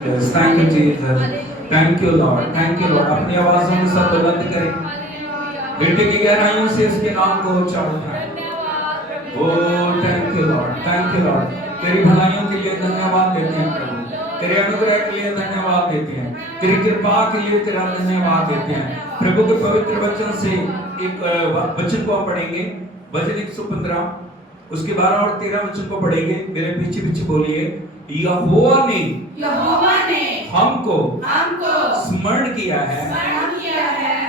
Yes, thank you Jesus. Thank you Lord. Thank you Lord. अपनी आवाज़ों के साथ बुलंद करें। बेटे की गहराइयों से इसके नाम को उच्चारण। Oh, thank you Lord. Thank you Lord. तेरी भलाइयों के लिए धन्यवाद देते हैं प्रभु। तेरे अनुग्रह के लिए धन्यवाद देते हैं। तेरी कृपा के लिए तेरा धन्यवाद देते हैं। प्रभु के पवित्र वचन से एक वचन को हम पढ़ेंगे। वचन 115 उसके 12 और 13 वचन को पढ़ेंगे। मेरे पीछे पीछे बोलिए। यहोवा ने हमको स्मरण किया है,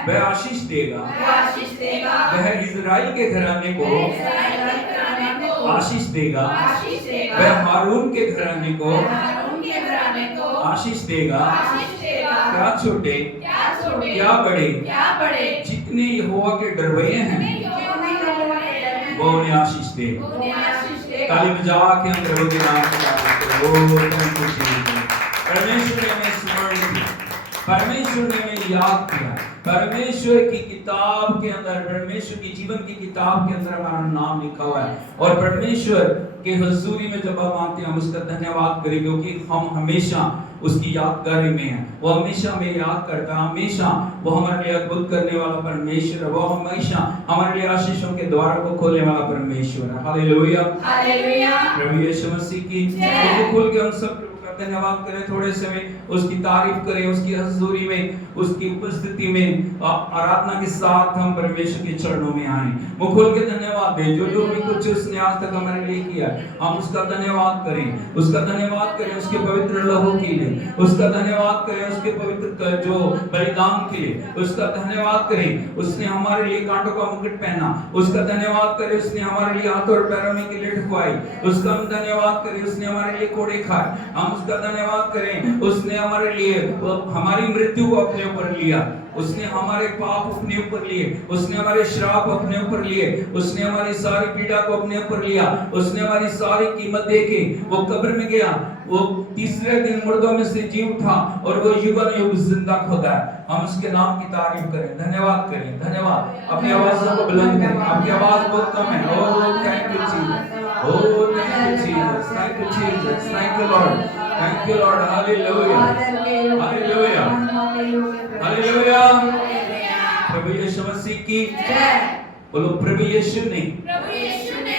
वह आशीष देगा। वह इज़राइल के घराने को आशीष देगा। वह हारून के घराने को आशीष देगा। क्या छोटे क्या बड़े जितने यहोवा के डरवैये हैं वो उन्हें आशीष देगा। ताली बजा के हम प्रभु के नाम को परमेश्वर ने हमें स्मरण किया, परमेश्वर ने हमें याद किया। परमेश्वर की किताब के अंदर, परमेश्वर की जीवन की किताब के अंदर हमारा नाम लिखा हुआ है। और परमेश्वर के हुजूरी में जब हम आते हैं हम उसका धन्यवाद करें, क्योंकि हम हमेशा उसकी यादगारी में हैं। वो हमेशा हमें याद करता है, हमेशा वो हमारे लिए अद्भुत करने वाला परमेश्वर है। वो हमेशा हमारे लिए आशीषों के द्वार को खोलने वाला परमेश्वर है। Hallelujah, hallelujah. प्रभु यीशु मसीह की तो खुल के हम सब धन्यवाद करें, थोड़े समय उसकी तारीफ करें, उसकी हुजूरी में, उसकी उपस्थिति में आराधना के साथ हम परमेश्वर के चरणों में आए। वो खोल के धन्यवाद दें। जो जो भी कुछ उसने आज तक हमारे लिए किया हम उसका धन्यवाद करें, उसका धन्यवाद करें उसके पवित्र लहू के लिए, उसका धन्यवाद करें उसके पवित्र जो बलिदान के लिए, उसका धन्यवाद करें उसने हमारे लिए कांटों का मुकुट पहना, उसका धन्यवाद करें उसने हमारे लिए हाथों और पैरों में किलीट खुआई, उसका हम धन्यवाद करें उसने हमारे लिए कोड़े खाए। हम उसका धन्यवाद करें उसने हमारे लिए हमारी मृत्यु को अपने ऊपर लिया, उसने हमारे पाप अपने ऊपर लिए, उसने हमारे श्राप अपने ऊपर लिए, उसने हमारी सारी पीड़ा को अपने ऊपर लिया, उसने हमारी सारी कीमत देके वो कब्र में गया, वो तीसरे दिन मुर्दों में से जी उठा और वो युगन युग जिंदा खुदा है। हम उसके नाम की तारीफ करें, धन्यवाद करें, धन्यवाद। अपनी आवाज़ों को बुलंद करें, आपकी आवाज बहुत कम है। Oh thank you Jesus, oh thank you Jesus, thank you Jesus, thank you Lord, thank you Lord. Hallelujah, hallelujah, hallelujah. प्रभु यीशु मसीह की जय। बोलो प्रभु यीशु ने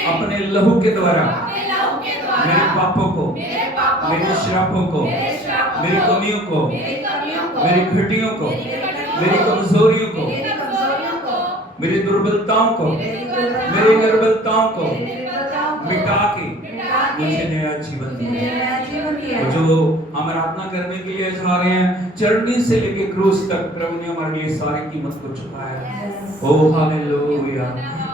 अपने लहू के द्वारा मेरे पापों को, मेरे श्रापों को, मेरी कमियों को, मेरी घटियों को, मेरी कमजोरियों को, मेरी दुर्बलताओं को, मेरी निर्बलताओं को मिटा के मुझे नया जीवन दिया। जो हम आराधना करने के लिए जा रहे हैं, चरनी से लेके क्रूस तक प्रभु ने हमारे लिए सारी कीमत को चुकाया। Oh hallelujah.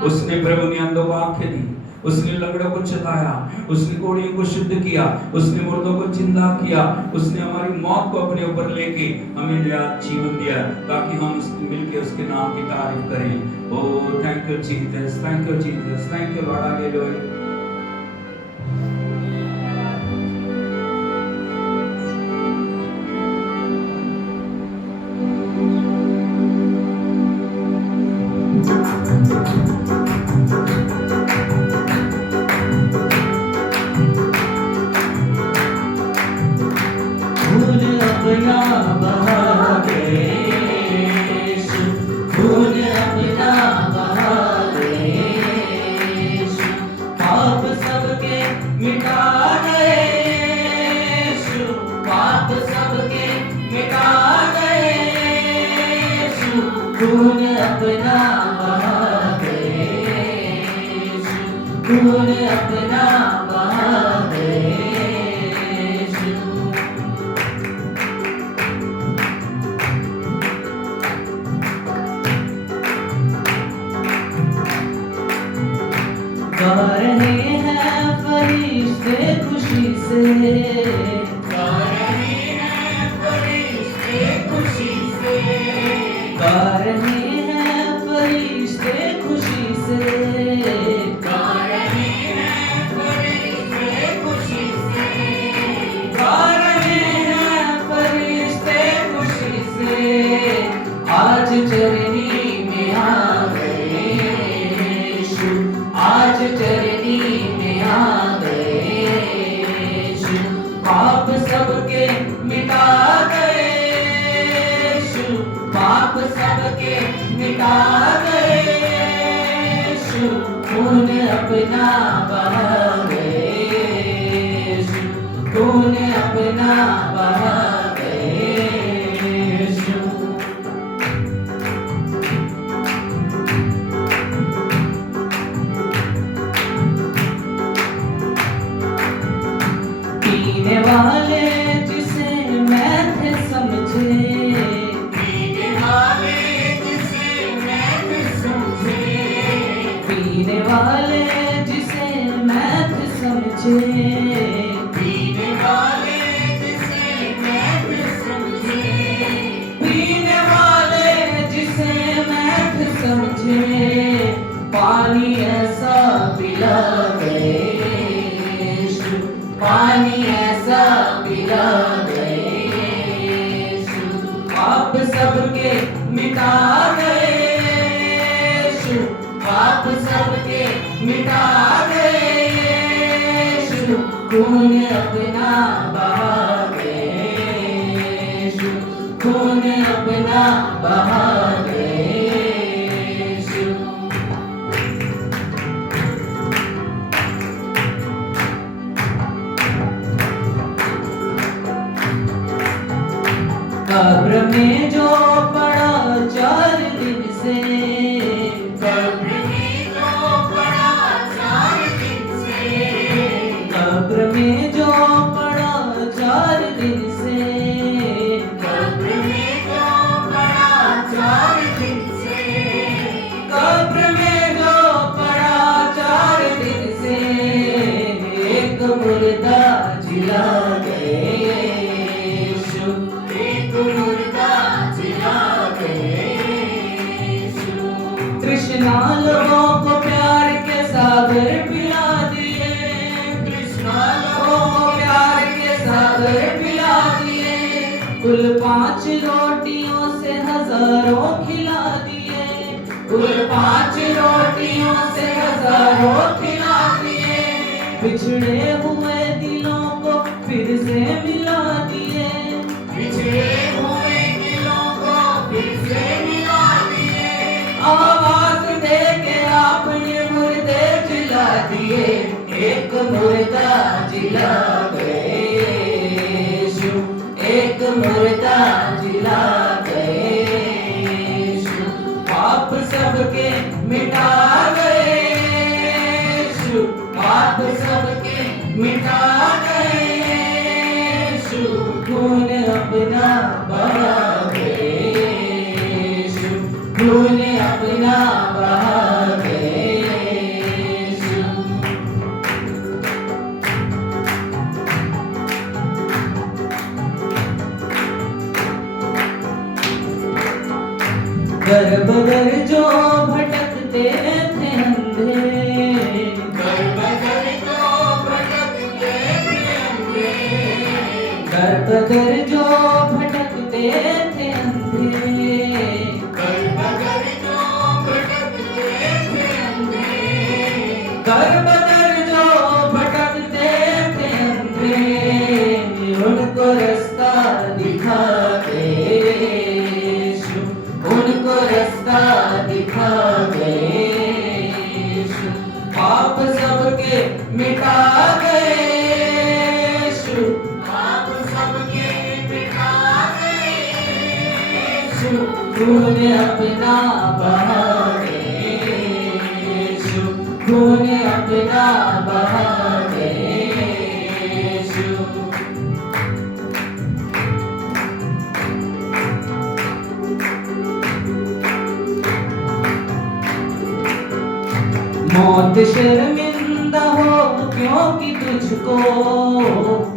उसने प्रभु ने अंधों को आंखें दी, उसने लंगड़ों को चलाया, उसने कोढ़ियों को शुद्ध किया, उसने मुर्दों को जिंदा किया, उसने हमारी मौत को अपने ऊपर लेके हमें नया जीवन दिया, ताकि हम मिलके उसके नाम की तारीफ करें। ओह thank you Jesus, thank you Jesus, thank you Lord. Hallelujah. अपना बहा गए यीशु, खून अपना बहा गए यीशु। पीने वाले जिसे मैं थे समझे, पीने वाले जिसे मैं थे समझे, पीने वाले जिसे मैं थे समझे, पीने वाले जिसे मैं थे समझे, पीने वाले जिसे मैं थे समझे, पानी ऐसा पिला गए यीशु, पानी ऐसा पिला गए यीशु, पाप सबके मिटा गए यीशु, पाप सबके मिटा गए यीशु, खून अपना बहा गए यीशु, खून अपना बहा गए यीशु। कब्र में जो पड़ा 4 दिन से, कब्र में जो पड़ा 4 दिन से, कब्र में जो पड़ा 4 दिन से, कब्र में जो पड़ा 4 दिन से, कब्र में जो पड़ा 4 दिन से, एक मुर्दा जिला गए यीशु, एक मुर्दा जिला गए यीशु। तृष्णा लोगों को प्यार के सागर पिला दिए, कृष्णा लोगों को प्यार के सागर पिला दिए, कुल 5 रोटियों से हजारों खिला दिए, कुल 5 रोटियों से हजारों खिला दिए, बिछड़े हुए दिलों को फिर से मिला दिए, बिछड़े हुए दिलों को फिर से मिला दिए, आवाज दे के आपने मुर्दे जिला दिए, एक मुर्दा जिला गए यीशु, एक मुर्दा जिला गए यीशु, पाप सबके मिटा गए यीशु, पाप सबके मिटा गए यीशु, खून अपना बहा गए यीशु, खून अपना बहा गए यीशु। दर बदर जो भटकते थे अंधे, घर बदर जो भटकते थे अंधे, दर बदर जो भटकते थे अंधे, घर बदर जो भटकते थे अंधे, दर बदर जो भटकते थे अंधे, उनको रास्ता दिखा गए यीशु, उनको रास्ता दिखा गए यीशु, पाप सबके मिटा गए यीशु, पाप सबके मिटा गए यीशु, खून अपना बहा गए यीशु, खून अपना बहा गए यीशु। मौत शर्मिंदा हो क्योंकि तुझको,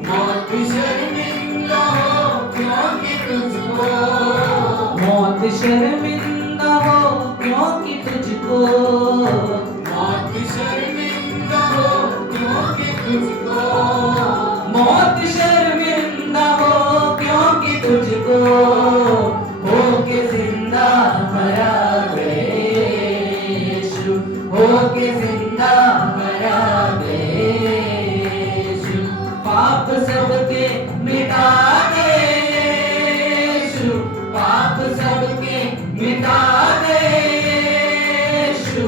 मौत शर्मिंदा हो क्योंकि तुझको, मौत शर्मिंदा हो क्योंकि तुझको, मौत शर्मिंदा हो क्योंकि तुझको, मौत शर्मिंदा हो क्योंकि तुझको, होके जिंदा मरा गए यीशु, होके जिंदा मरा गए यीशु, पाप सबके मिटा गए यीशु, पाप सबके मिटा गए यीशु,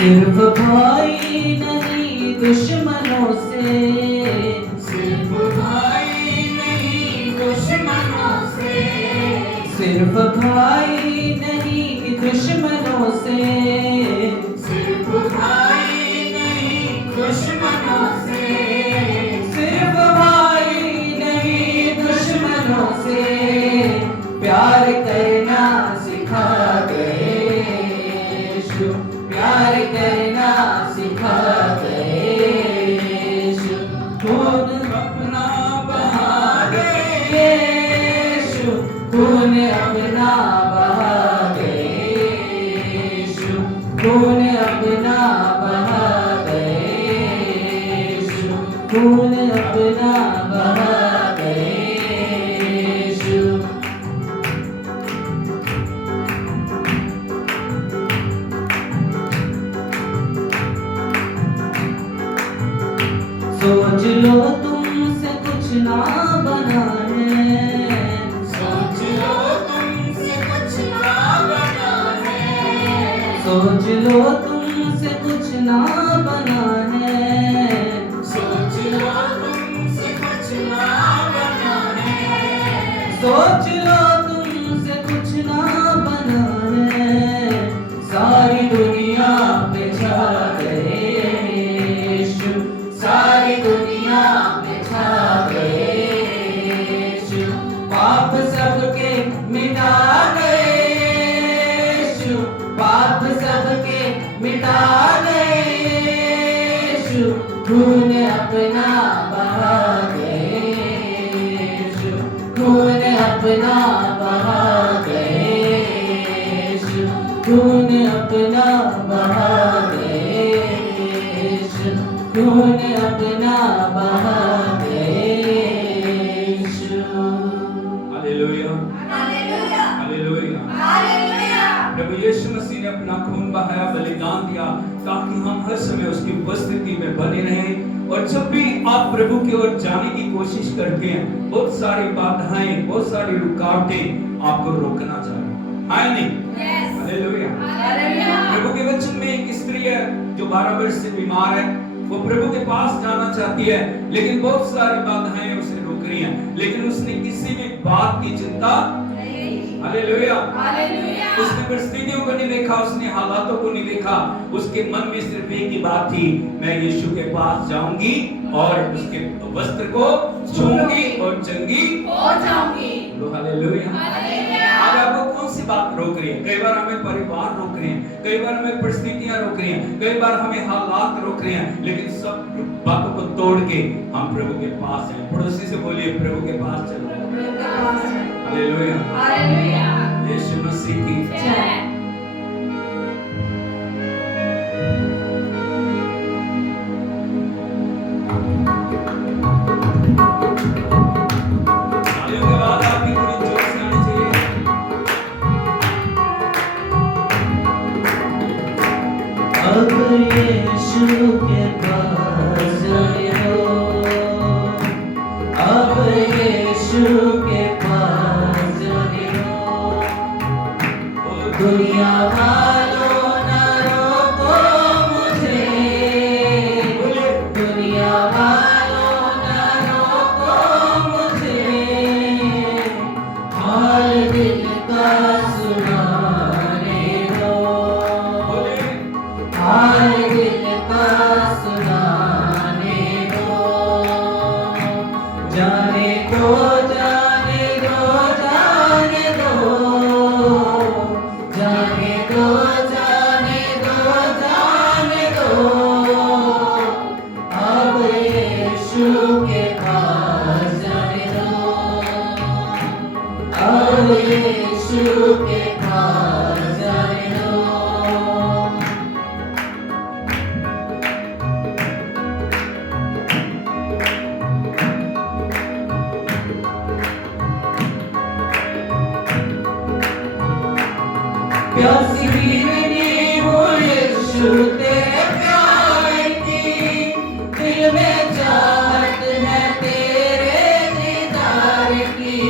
सिर्फ भाई नहीं दुश्मनों से, सिर्फ भाई नहीं दुश्मनों से, सिर्फ भाई नहीं दुश्मनों से, सिर्फ भाई नहीं दुश्मनों से, सिर्फ भाई नहीं दुश्मनों से प्यार करना सिखा गए यीशु, प्यार करना सिखा गए यीशु, खून अपना बहा गए यीशु, खून अपना बहा गए यीशु, खून अपना बहा गए यीशु, खून अपना बहा गए यीशु। सोच लो तुमसे कुछ ना बना है, सोच लो तुमसे कुछ ना बना है, सोच लो तुमसे कुछ ना बना है, सोच लो तुमसे कुछ ना बना है, सोच लो तुमसे कुछ ना बना है, सारी दुनिया पे छा गए यीशु, सारी दुनिया में छा गए यीशु, पाप सबके मिटा गए यीशु, पाप सबके मिटा गए यीशु, खून अपना बहा गए यीशु, खून अपना बहा गए यीशु, खून अपना बहा गए यीशु, खून अपना बहा गए यीशु। Hallelujah, hallelujah, hallelujah. हालेलुया। प्रभु यीशु मसीह ने अपना खून बहाया, बलिदान दिया, ताकि हम हर समय उसकी उपस्थिति में बने रहें। और जब भी आप प्रभु की ओर जाने की कोशिश करते हैं, बहुत सारी बाधाएं, बहुत सारी रुकावटें आपको रोकना चाहिए, है नहीं? Yes. हालेलुया। हालेलुया। प्रभु के वचन में एक स्त्री है जो 12 वर्ष से बीमार है। वो प्रभु के पास जाना चाहती है, लेकिन बहुत सारी बाधाएं उसे रोक रही हैं। लेकिन उसने किसी भी बात की चिंता, हालेलुया, हालेलुया। उसने परिस्थितियों को नहीं देखा, उसने हालातों को नहीं देखा। उसके मन में सिर्फ एक ही बात थी, मैं यीशु के पास जाऊंगी और उसके वस्त्र को छूंगी और चंगी हो जाऊंगी। हालेलुया। हालेलुया। आज आपको कौन सी बात रोक रही है? कई बार हमें परिवार रोक रहे हैं, कई बार हमें परिस्थितियां रोक रही हैं, कई बार हमें हालात रोक रहे हैं, लेकिन सब बातों को तोड़ के हम प्रभु के पास हैं। पड़ोसी से बोलिए, प्रभु के पास चलो। Hallelujah, hallelujah. यीशु मसीह की जय। तालियों के बाद आपकी थोड़ी जोर से आनी चाहिए। अब यीशु के पास जाओ, अब यीशु के पास जाओ, दुनिया वालों न रोको मुझे, दुनिया वालों न रोको मुझे, हाल दिल का सुनाने दो, हाल दिल का सुनाने दो, जाने दो, जाने दो, जाने दो, जाने दो, जाने दो, जाने दो, अब यीशु के पास जाने दो, अब यीशु के पास जाने दो। प्यासी दीवानी हो यीशु तेरे प्यार की, दिल में चाहत है तेरे दीदार की।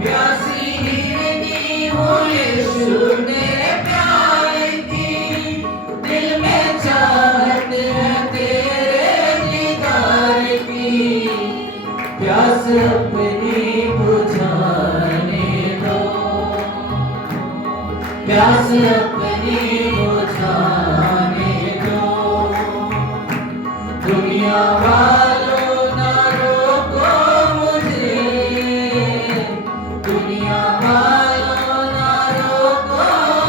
प्यासी दीवानी हो यीशु तेरे प्यार की, दिल में अपनी बुझाने दो। दुनिया वालों ना रोको मुझे, दुनिया वालों ना रोको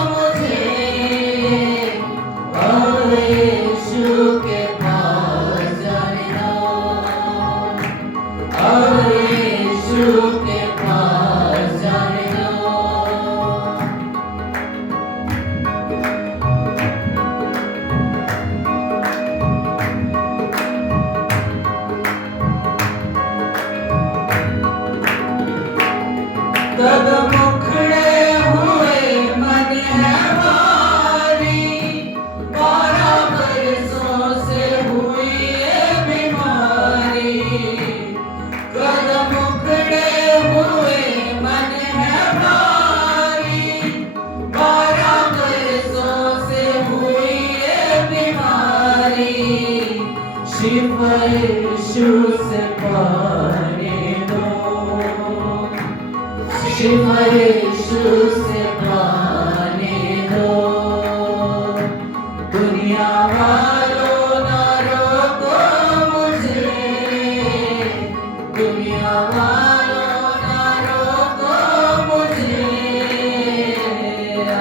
मुझे, और यीशु के पास जाने दो, और यीशु के पास जाने दो। कदम उखड़े हुए मन है भारी, 12 बरसों से हुई ये बीमारी। कदम उखड़े हुए मन है भारी, 12 बरसों से हुई ये बीमारी। शिफा यीशु से पाने दो, शिफा यीशु से पाने दो। दुनिया वालों ना रोको मुझे, दुनिया वालों ना रोको मुझे,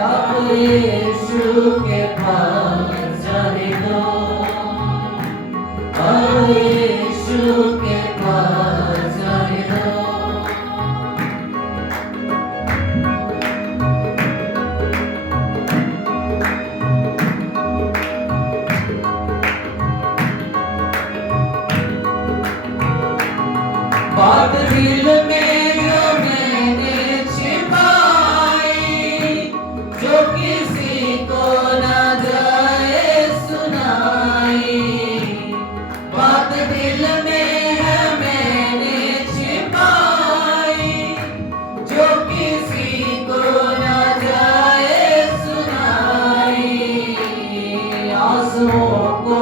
अब यीशु के पास जाने दो, अब यीशु के पास जाने दो। बात दिल में जो मैंने छिपाई, जो किसी को न जाए सुनाई। बात दिल में है मैंने छिपाई, जो किसी को न जाए सुनाई। आंसुओं को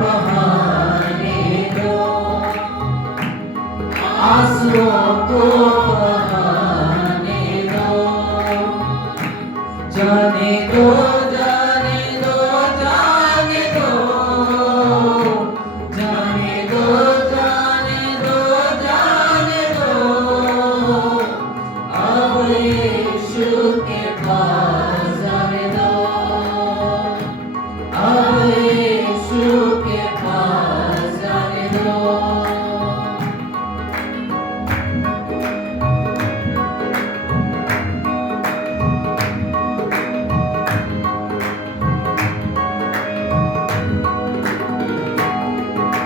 बहाने दो, आंसुओं को बहाने दो। जाने दो, जाने दो, जाने दो, जाने दो, जाने दो, जाने दो। अब यीशु के पास जाने दो, अब यीशु के पास जाने दो।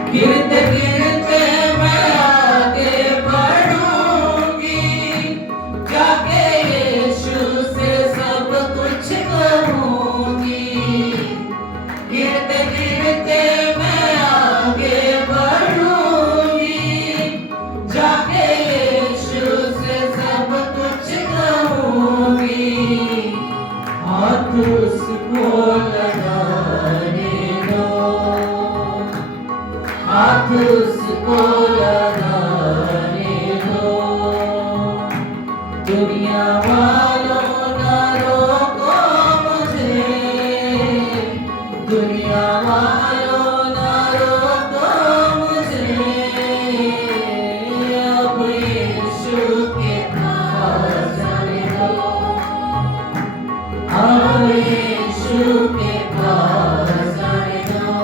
गिरते गिरते मैं आगे बढ़ूंगी, जाके यीशु से सब कुछ कहूंगी। गिरते गिरते मैं आगे बढ़ूंगी, जाके यीशु से सब कुछ कहूंगी। हाथ उसको लगाने दो, हाथ उसको लगाने दो। दुनिया वालों ना रोको मुझे, दुनिया वालों ना रोको मुझे, अब यीशु के पास जाने दो, अब यीशु के पास जाने दो।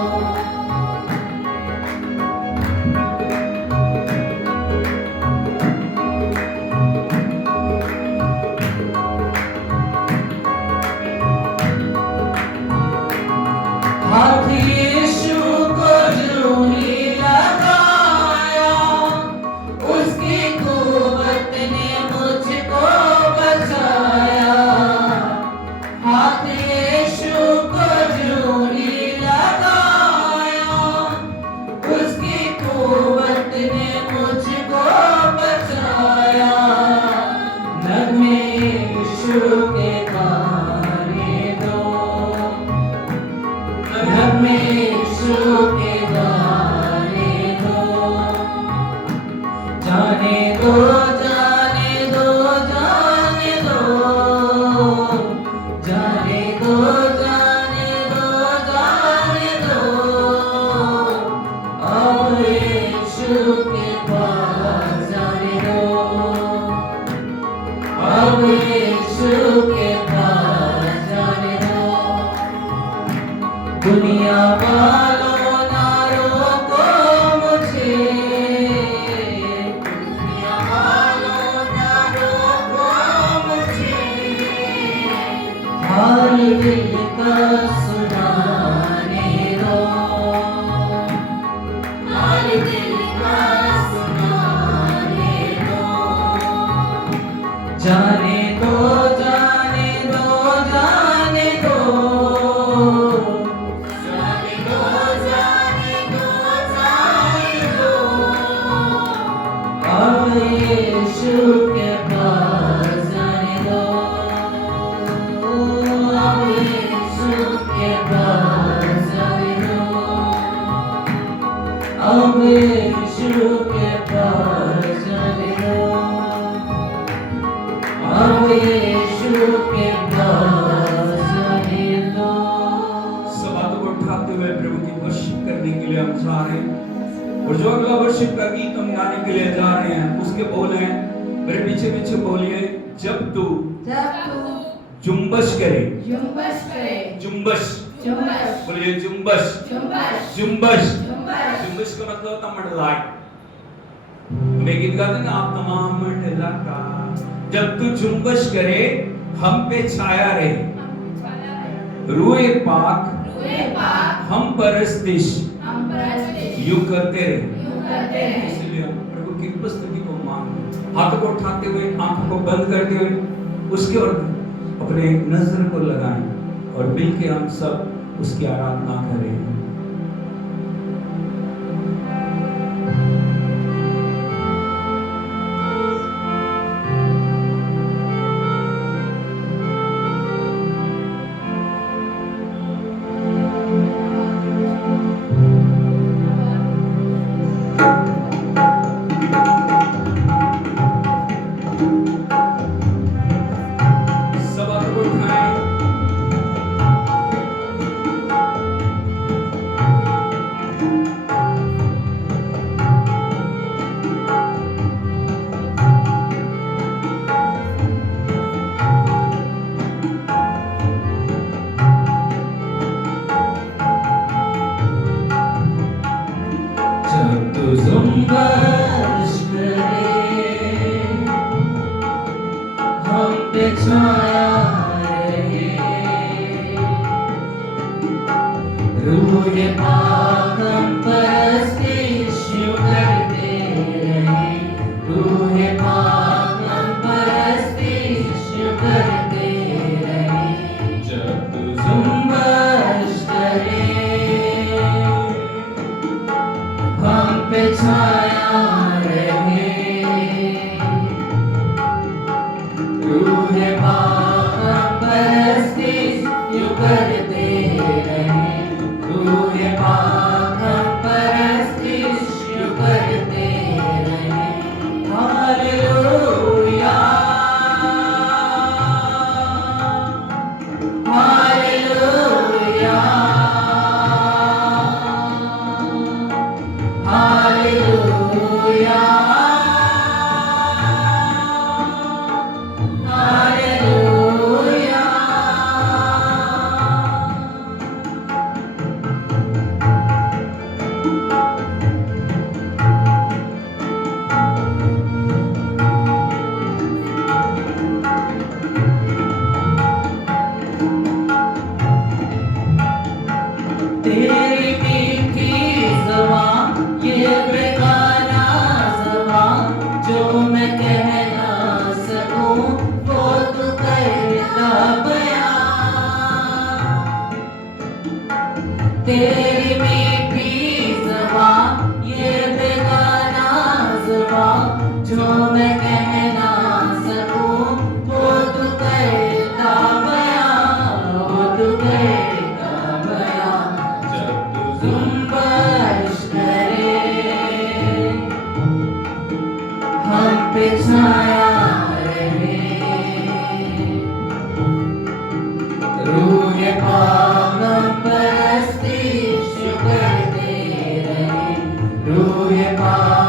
यीशु के पास जाने दो, अब यीशु के पास जाने दो। दुनिया वालों ना रोको मुझे, दुनिया वालों ना रोको मुझे, हाल दिल का सुनाने दो, हाल दिल का सुनाने दो। जाने दो, जाने दो, जाने दो, जाने दो, जाने दो, जाने दो। अब यीशु के पास जाने दो, अब यीशु के पास जाने दो, अब यीशु के पास जाने दो, अब यीशु के पास जाने दो। सब हाथों को उठाते हुए प्रभु की वर्शिप करने के लिए हम जा रहे हैं। और जो अगला वर्शिप का गीत हम गाने के लिए जा रहे हैं उसके बोल हैं, मेरे पीछे पीछे बोलिए, जब तू जब तू जुम्बश करे, जुम्बश करे, जुम्बश, जुम्बश, बोलिए जुम्बश, जुम्बश, जुम्बश। जुम्बश। जुम्बश का मतलब होता है मंडलाई। हम एक गीत गाते हैं ना, आप तमाम मंडलाता, जब तू जुम्बश करे हम पे छाया रहे, रूए पाक रूए पाक हम परस्तिश हम परस्तिश यूं करते रहे। यूं करते रहे। इसलिए हम प्रभु की उपस्थिति को मांगो, हाथों को उठाते हुए, आंखों को बंद करते हुए उसके और अपने नजर को लगाएं और मिलके हम सब उसकी आराधना करें। सब हाथों को उठाएं। जब तू जुम्बश करे हम पे छाया रहे, रूह पाक हम परस्तिश यूं करते रहे, रूह पाक हम परस्तिश यूं करते रहे। जब तू जुम्बश करे हम पे छाया रहे, रूह पाक हम परस्तिश यूं करते रहे, रूह पाक हम परस्तिश यूं करते रहे। हालेलुया, हालेलुया, हालेलुया, हालेलुया। तेरी मीठी ज़बान ये बेगाना ज़बान, जो मैं कह ना सकूं वो तू करता बयान। तेरी मीठी ज़बान ये बेगाना ज़बान, जो मैं कह ना सकूं वो तू करता बयान, वो तू करता बयान। जब तू जुम्बश करे हम पे छाया रहे, रूह पाक हम परस्तिश यूं करते रहे, रूह पाक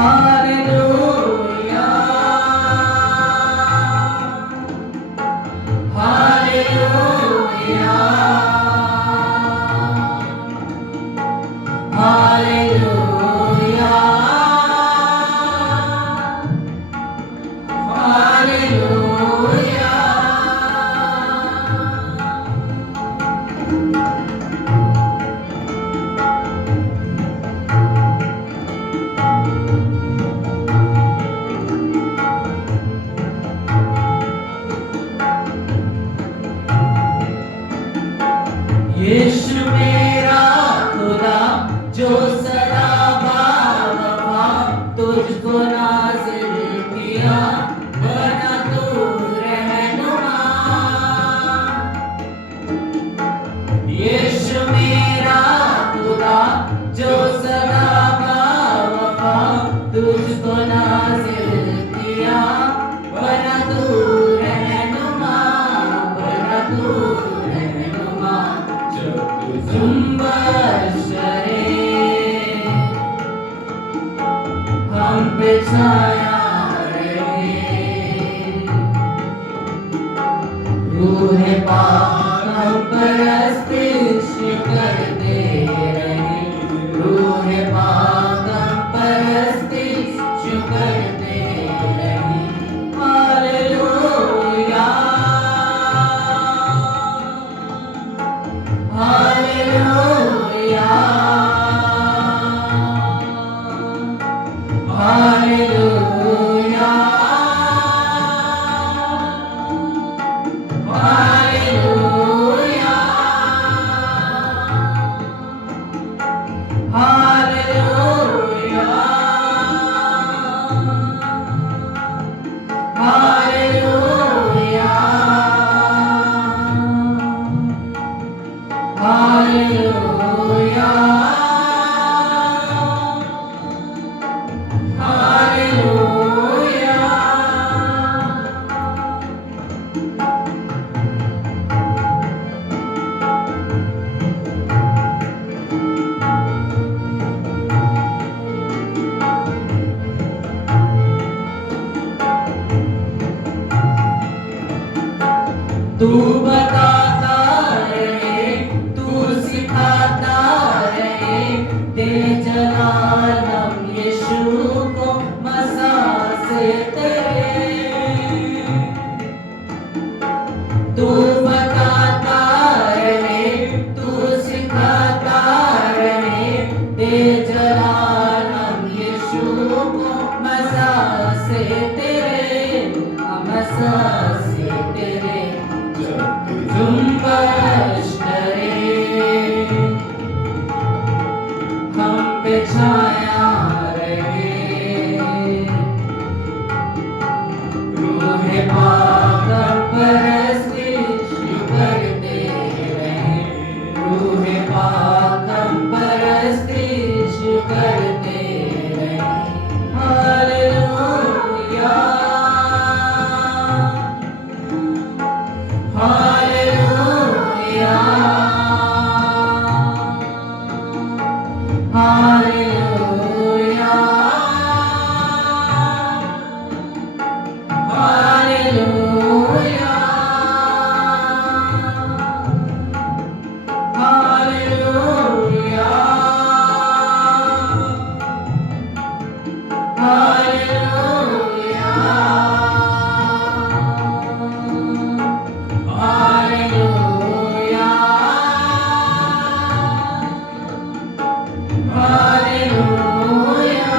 हालेलुया हालेलुया हालेलुया हालेलुया यीशु मेरा खुदा जो सदा बावफा तुझको नाज़िल किया बना तू रहनुमा यीशु मेरा खुदा जो सदा बावफा तुझको नाज़िल किया बना तू रहनुमा बना तू रहनुमा हम पे छाया रहे रूह पाक हम पर अस्तित्व करते रहे रूह पाक हम पर अस्तित्व करते रहे हालेलुया hallelujah hallelujah hallelujah hallelujah hallelujah hallelujah hallelujah तू बताता रहे तू सिखाता रहे तेरे जलाल हम यीशु को मसा से तेरे तू बताता रहे तू सिखाता रहे तेरे जलाल हम यीशु को मसा से तेरे मसा से तेरे जुम्बश करे हम पे छाया रहे रूह पाक हम पर अस्तित्व करते रहे रूह पाक हम पर अस्तित्व करते रहे हालेलुया hallelujah hallelujah hallelujah hallelujah hallelujah hallelujah hallelujah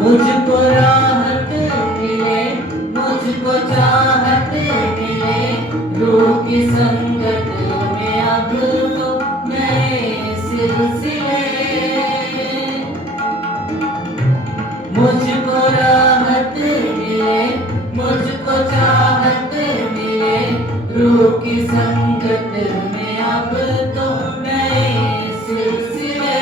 मुझको राहत मिले मुझको चाहत मिले रूह की संगत में अब तो नए सिलसिले मुझको राहत मिले मुझको चाहत मिले रूह की संगत में अब तो नए सिलसिले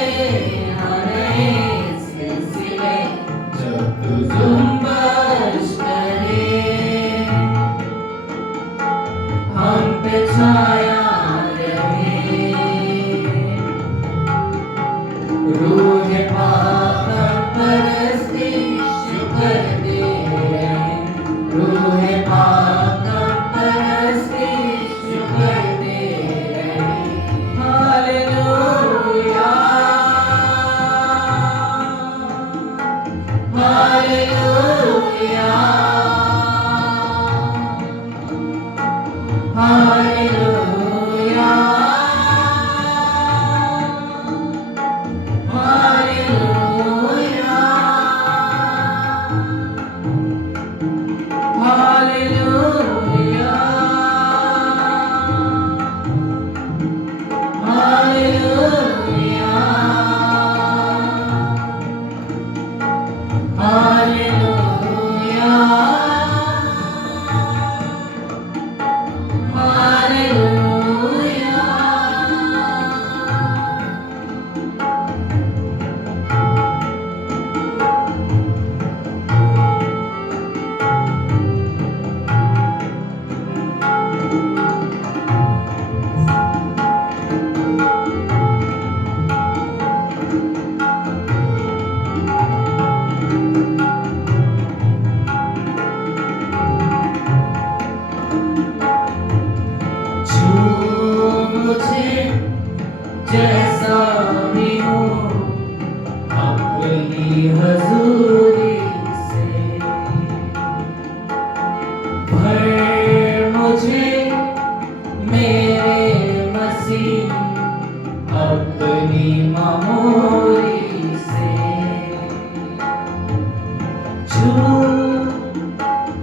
रूह पाक परस्ती शुक्र दे रहे, रूह पाक परस्ती शुक्र दे रहे। हालेलुया hallelujah hallelujah hallelujah hallelujah hallelujah hallelujah hallelujah. मुझे जैसा भी हूँ अपनी हजूरी से भर मुझे मेरे मसीह अपनी मामूरी से छू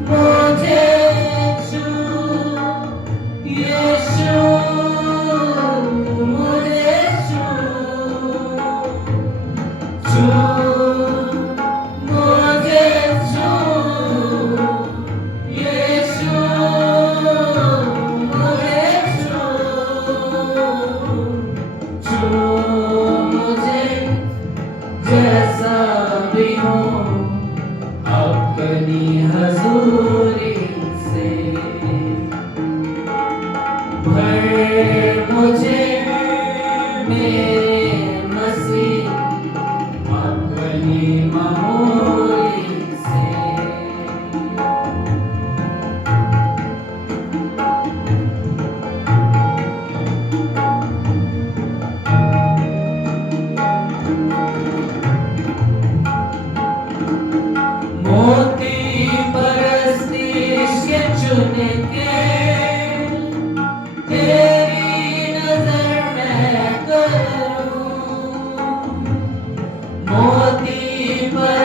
मुझे छू यीशु मुझे छू छू मुझे छू यीशु मुझे छू छू मुझे जैसा भी हूँ अपनी हजूरी से भर मुझे मेरे मसीह अपनी मामूली से। मोती परस्ती के चुन के तेरी नजर मैं करूं, मोती पर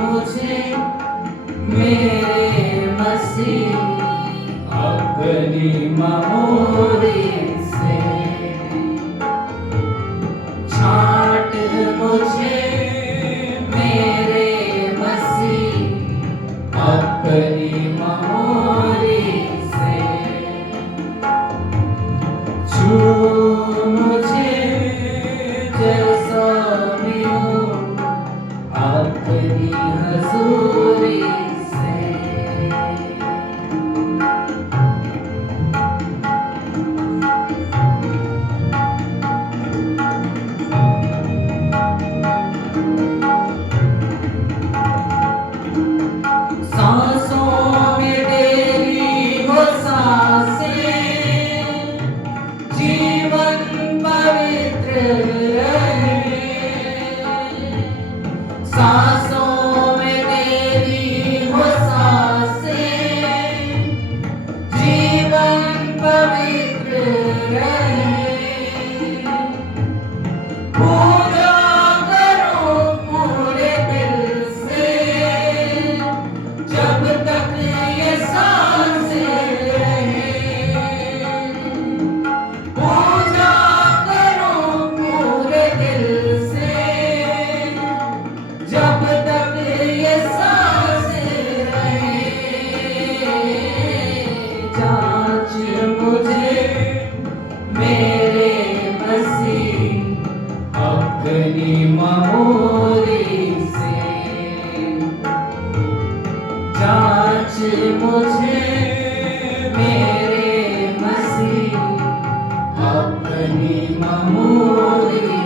मुझे मेरे मसीह अपनी ममोरी से छांट मुझे मेरे मसीह अपनी ममोरी से छू मुझे जैसा भी हूँ अपनी हजूरी से सांसों में तेरी वो सांसें जीवन पवित्र रहे सांसों में तेरी वो सांसें जीवन पवित्र रहे पूजा करो पूरे दिल से जब तक ये सांसें रहे पूजा करो पूरे दिल से जब तक ये सांसें रहे जांच मुझे मेरे मसीह अपनी ममोरी से जांच मुझे मेरे मसीह अपनी ममोरी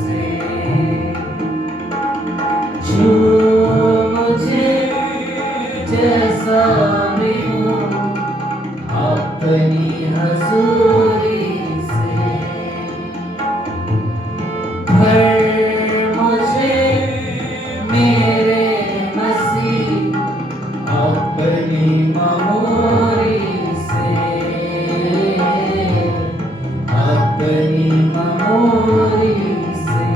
से छू मुझे जैसा भी हूँ अपनी हजूरी से भर मुझे मेरे मसीह अपनी ममोरी से अपनी ममोरी से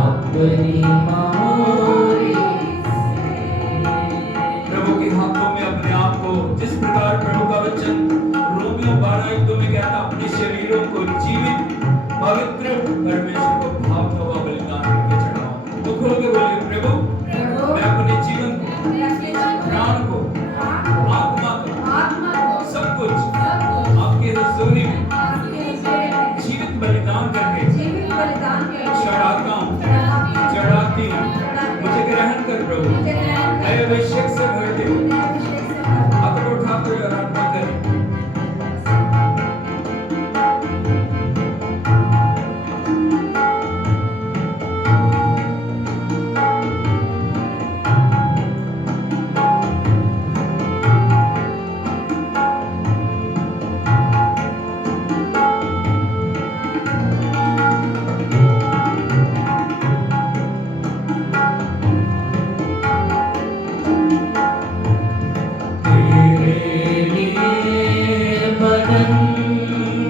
अपनी ममोरी से प्रभु के हाथों में अपने आप को, जिस प्रकार प्रभु का वचन रोमियो 12:1 में कहता, अपने शरीरों को जीवित पवित्र परमेश्वर को भावता हुआ बलिदान करके चढ़ाओ। तो खोल के बोलिए, प्रभु मैं अपने जीवन को, प्राण को, आत्मा को, सब कुछ आपके हजूरी में जीवित बलिदान करके चढ़ाता हूँ, चढ़ाती हूँ। मुझे ग्रहण कर प्रभु, नए अभिषेक से भर दे। हाथ को उठाते हुए आराधना करें। तेरे लिए बदन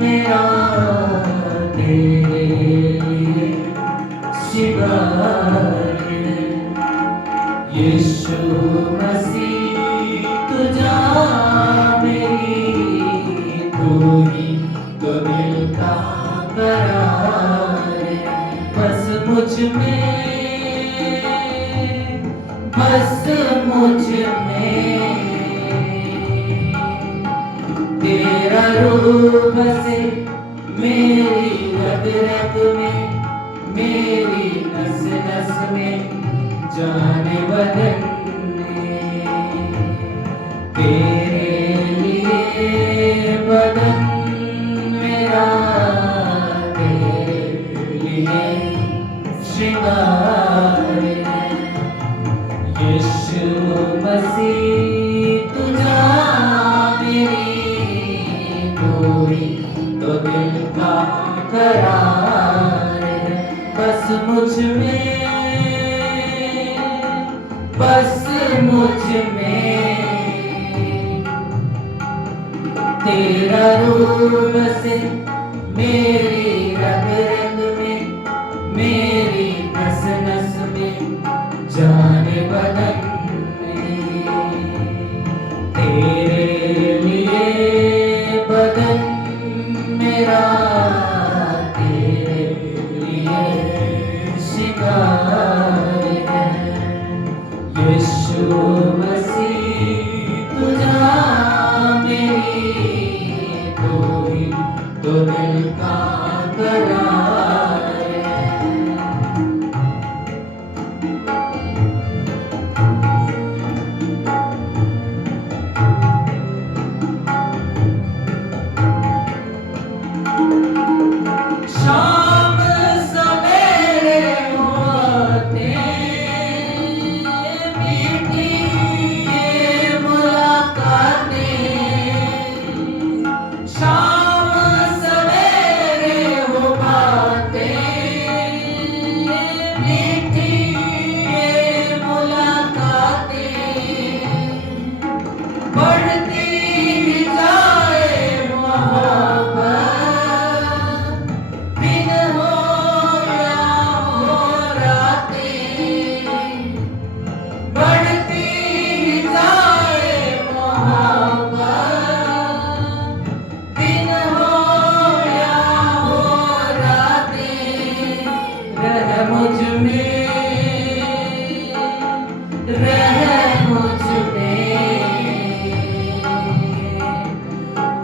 मेरा तेरे लिए शिकार है यीशु मसीह तुझा मेरी तू ही तो दिल का करार है बस मुझ में तेरा रूप से मेरी रग रग में मेरी नस नस में जान बदन तेरे लिए बदन मेरा तेरे लिए श्रृंगार है यीशु मसीह तुझा मेरी दूरी तो दिल का करार है बस मुझ में तेरा रूप से मेरी रग रग में मेरी नस नस में जाने बदन में, तेरे लिए बदन मेरा तेरे लिए शिकार है। यीशु मसीह तुझा मेरी तू ही तो दिल का करार है। शाम सवेरे होते मीठी ये मुलाकातें, शाम सवेरे हो बातें मीठी ये मुलाकातें, बढ़ती जाए मोहब्बत दिन हो या हो रातें, बढ़ती जाए मोहब्बत दिन हो या हो रातें, रह मुझ में रह मुझ में,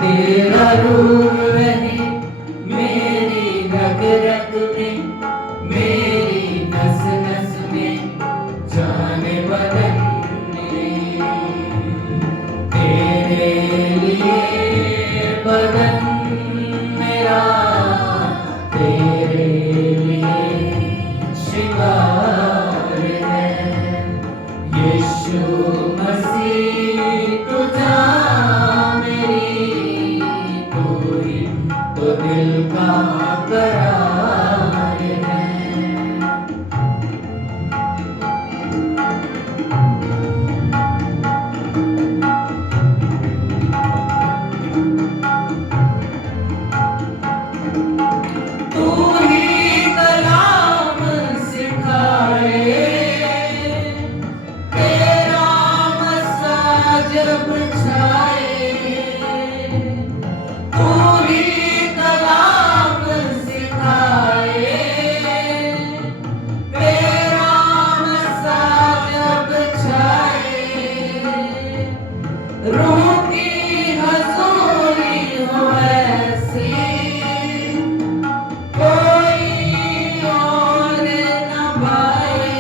तेरा रूह रहे मेरी रग रग में, मेरी नस नस में, जाने बदन में, तेरे लिए बदन मेरा तेरे लिए शिकार है। यीशु मसीह तुझा मेरी तू ही तो दिल का करार है। तू ही कलाम सिखाए, तेरा मसाज बिछाए, तू ही कलाम सिखाए, तेरा मसाज बिछाए, रूह की हजूरी हो ऐसी कोई और न पाए,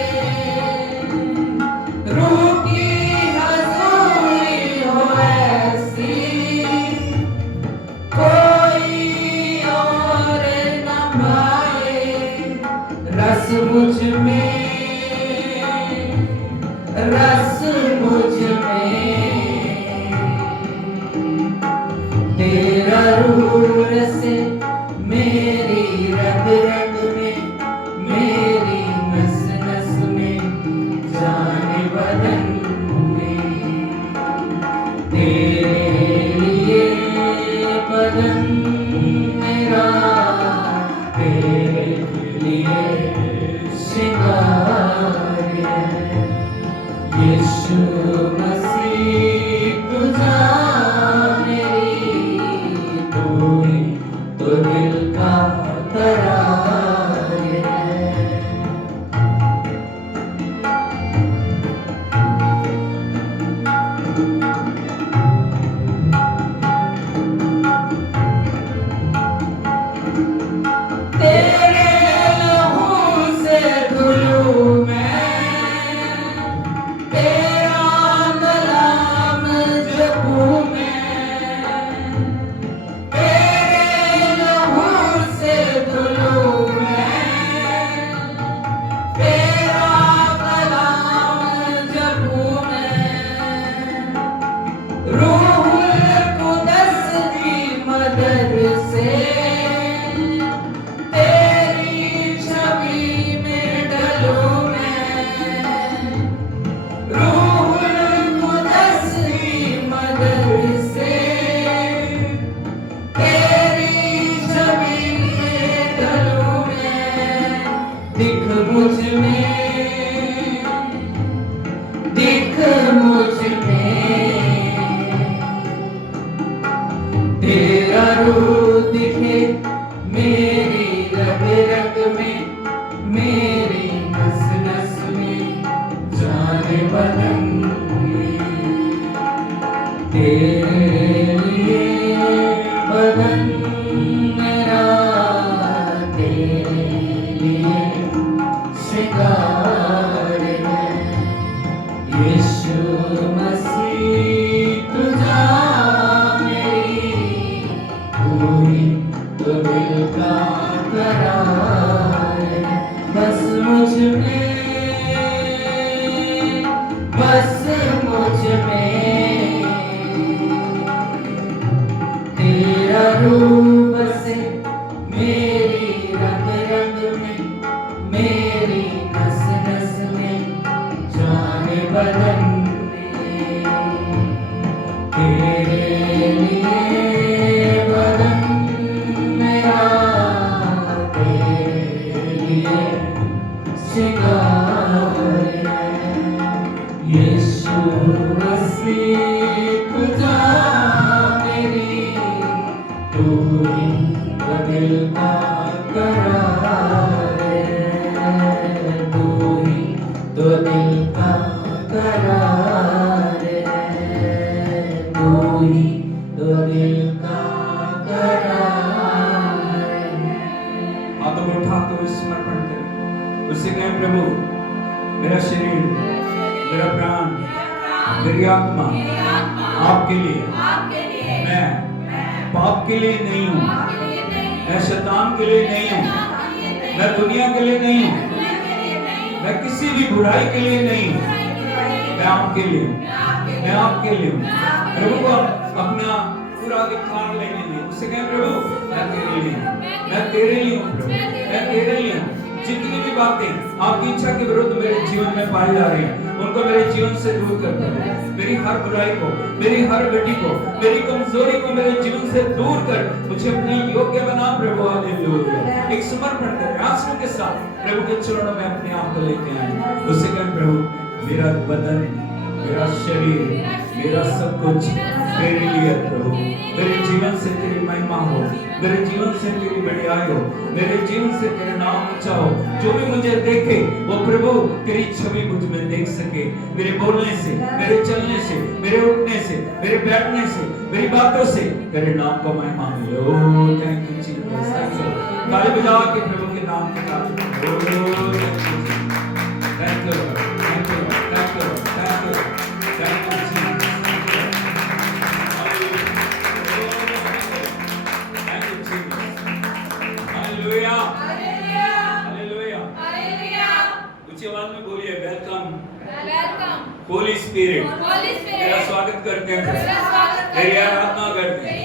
रूह की हजूरी हो ऐसी कोई और न पाए, रस मुझ में रस मुझ में, तेरा रूह से मेरी रग रग में, मेरी नस नस में, जाने बदन में, तेरे लिए बदन मेरा तेरे लिए शिकार है। यीशु मसीह तुझा मेरी तू ही तो दिल का करार है। तेरे लहू से धुलूं मैं, तेरा कलाम जपूं मैं, तेरे लहू से धुलूं मैं, तेरा कलाम जपूं मैं, रूहुल कुदस की मदद से तेरी छवि में ढलूं मैं, रूहुल कुदस की मदद से तेरी छवि में ढलूं मैं, दिख मुझ में तेरा रूप दिखे मेरी रग रग में, मेरी नस नस में, जाने बदन में। तेरे लिए बदन मेरा, तेरे लिए श्रृंगार है। यीशु मसीह तुझा मेरी, पूरी तो दिल का करार है। बस मुझ में, बस मुझ में तेरा रूप बसे, मेरी रग रग में, मेरी नस नस में, जाने बदन में। तेरे लिए बदन मेरा, तेरे लिए श्रृंगार है। यीशु मसीह तुझा मेरी, तू ही तो दिल का करार है। तू ही तो दिल का करार है। तू ही तो दिल का करार है। हाथों को उठा के समर्पण करें, उससे कहें प्रभु मेरा शरीर, मेरा प्राण, मेरी आत्मा आपके लिए, मैं पाप के लिए नहीं हूँ, मैं शैतान के लिए नहीं हूँ, मैं दुनिया के लिए नहीं हूँ, मैं किसी भी बुराई के लिए नहीं हूँ, मैं आपके लिए हूँ, मैं आपके लिए हूँ। प्रभु को अपना पूरा अधिकार लेने दे, उससे कहें प्रभु मैं तेरे लिए हूँ, मैं तेरे लिए हूँ प्रभु, मैं तेरे लिए हूँ। जितनी भी बातें आपकी इच्छा के विरुद्ध मेरे जीवन में पाई जा रही हैं, उनको मेरे जीवन से दूर कर दो। मेरी हर बुराई को, मेरी हर बेटी को, मेरी कमजोरी को मेरे जीवन से दूर कर मुझे अपने योग्य बना प्रभु। हालेलुया। एक समर्पण कर आंसू के साथ प्रभु के चरणों में अपने आप को लेके आए, उससे कहें प्रभु मेरा बदन, मेरा शरीर, मेरा सब कुछ तेरे लिए प्रभु। मेरे जीवन से तेरी महिमा हो, मेरे जीवन से तेरी बड़ाई हो, मेरे जीवन से तेरा नाम ऊंचा हो। जो भी मुझे देखे वो प्रभु तेरी छवि मुझ में देख सके, मेरे बोलने से, मेरे चलने से, मेरे उठने से, मेरे बैठने से, मेरी बातों से तेरे नाम को महिमा मिले। ओह thank you Jesus, thank you. ताली बजा के प्रभु के नाम की तारीफ करो। Thank you, thank you, thank you, thank you, thank you, thank you Jesus. Holi spirit तेरा स्वागत करते हैं, तेरी आराधना करते हैं,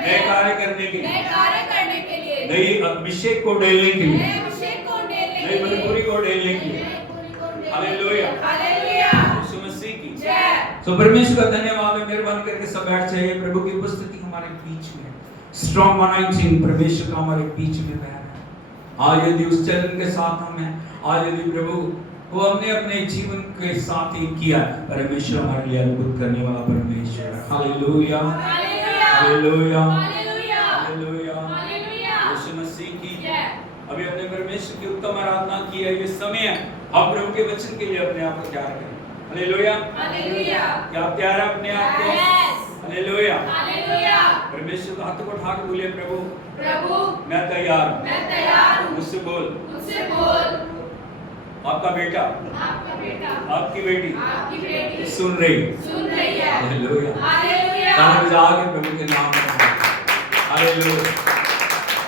नए कार्य करने के लिए, नई अभिषेक को ढेलने के लिए, नई भरपूरी को ढेलने के लिए। हालेलुया, यीशु मसीह की जय। तो परमेश्वर का धन्यवाद है। मेहरबानी करके सब बैठ जाइए। प्रभु की उपस्थिति हमारे बीच में, स्ट्रॉन्ग अनॉइंटिंग परमेश्वर का हमारे बीच में बह रहा है। आज यदि उस चलन के साथ हम हैं, आज यदि प्रभु वो हमने अपने जीवन के साथ ही किया, परमेश्वर हमारे लिए अद्भुत करने वाला परमेश्वर। हालेलुया, हालेलुया, हालेलुया, यीशु मसीह की जय। अभी अपने परमेश्वर की उत्तम आराधना की है। ये समय है हम प्रभु के वचन के लिए अपने आप को तैयार करें। Hallelujah, hallelujah. क्या आप तैयार हैं अपने आप को? Hallelujah, hallelujah. परमेश्वर का हाथ को उठा के बोलिए प्रभु, प्रभु मैं तैयार हूं, मुझसे बोल। आपका बेटा, आपकी बेटी सुन रही है। हालेलुया, ताली बजा के प्रभु के नाम में हालेलुया,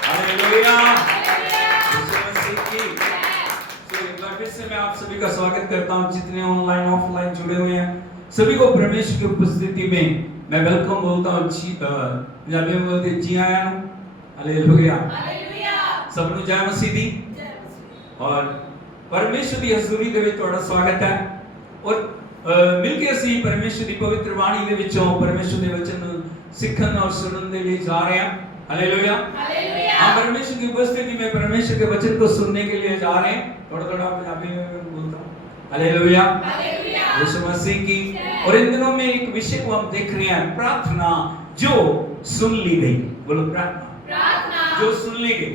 हालेलुया, यीशु मसीह की। तो एक बार फिर से मैं आप सभी का स्वागत करता हूं, जितने ऑनलाइन ऑफलाइन जुड़े हुए हैं सभी को परमेश्वर की उपस्थिति में मैं वेलकम बोलता हूं। पंजाबी में बोलते जी आया नु। हालेलुया, सबनु जय मसीह दी। और परमेश्वर ਦੀ ਹਜ਼ੂਰੀ ਦੇ ਵਿੱਚ ਤੁਹਾਡਾ ਸਵਾਗਤ ਹੈ। ਔਰ ਮਿਲ ਕੇ ਅਸੀਂ ਪਰਮੇਸ਼ਰ ਦੀ ਪਵਿੱਤਰ ਬਾਣੀ ਦੇ ਵਿੱਚੋਂ ਪਰਮੇਸ਼ਰ ਦੇ ਵਚਨ ਨੂੰ ਸਿੱਖਣ और सुनने के लिए जा रहे हैं। Hallelujah, hallelujah. हम परमेश्वर की उपस्थिति में परमेश्वर के वचन को सुनने के लिए जा रहे हैं। थोड़ा थोड़ा पंजाबी में बोलता हूं। हालेलुया, हालेलुया, यीशु मसीह की और इन दिनों में एक विषय को हम देख रहे हैं, प्रार्थना जो सुन ली गई। बोलो प्रार्थना जो सुन ली गई।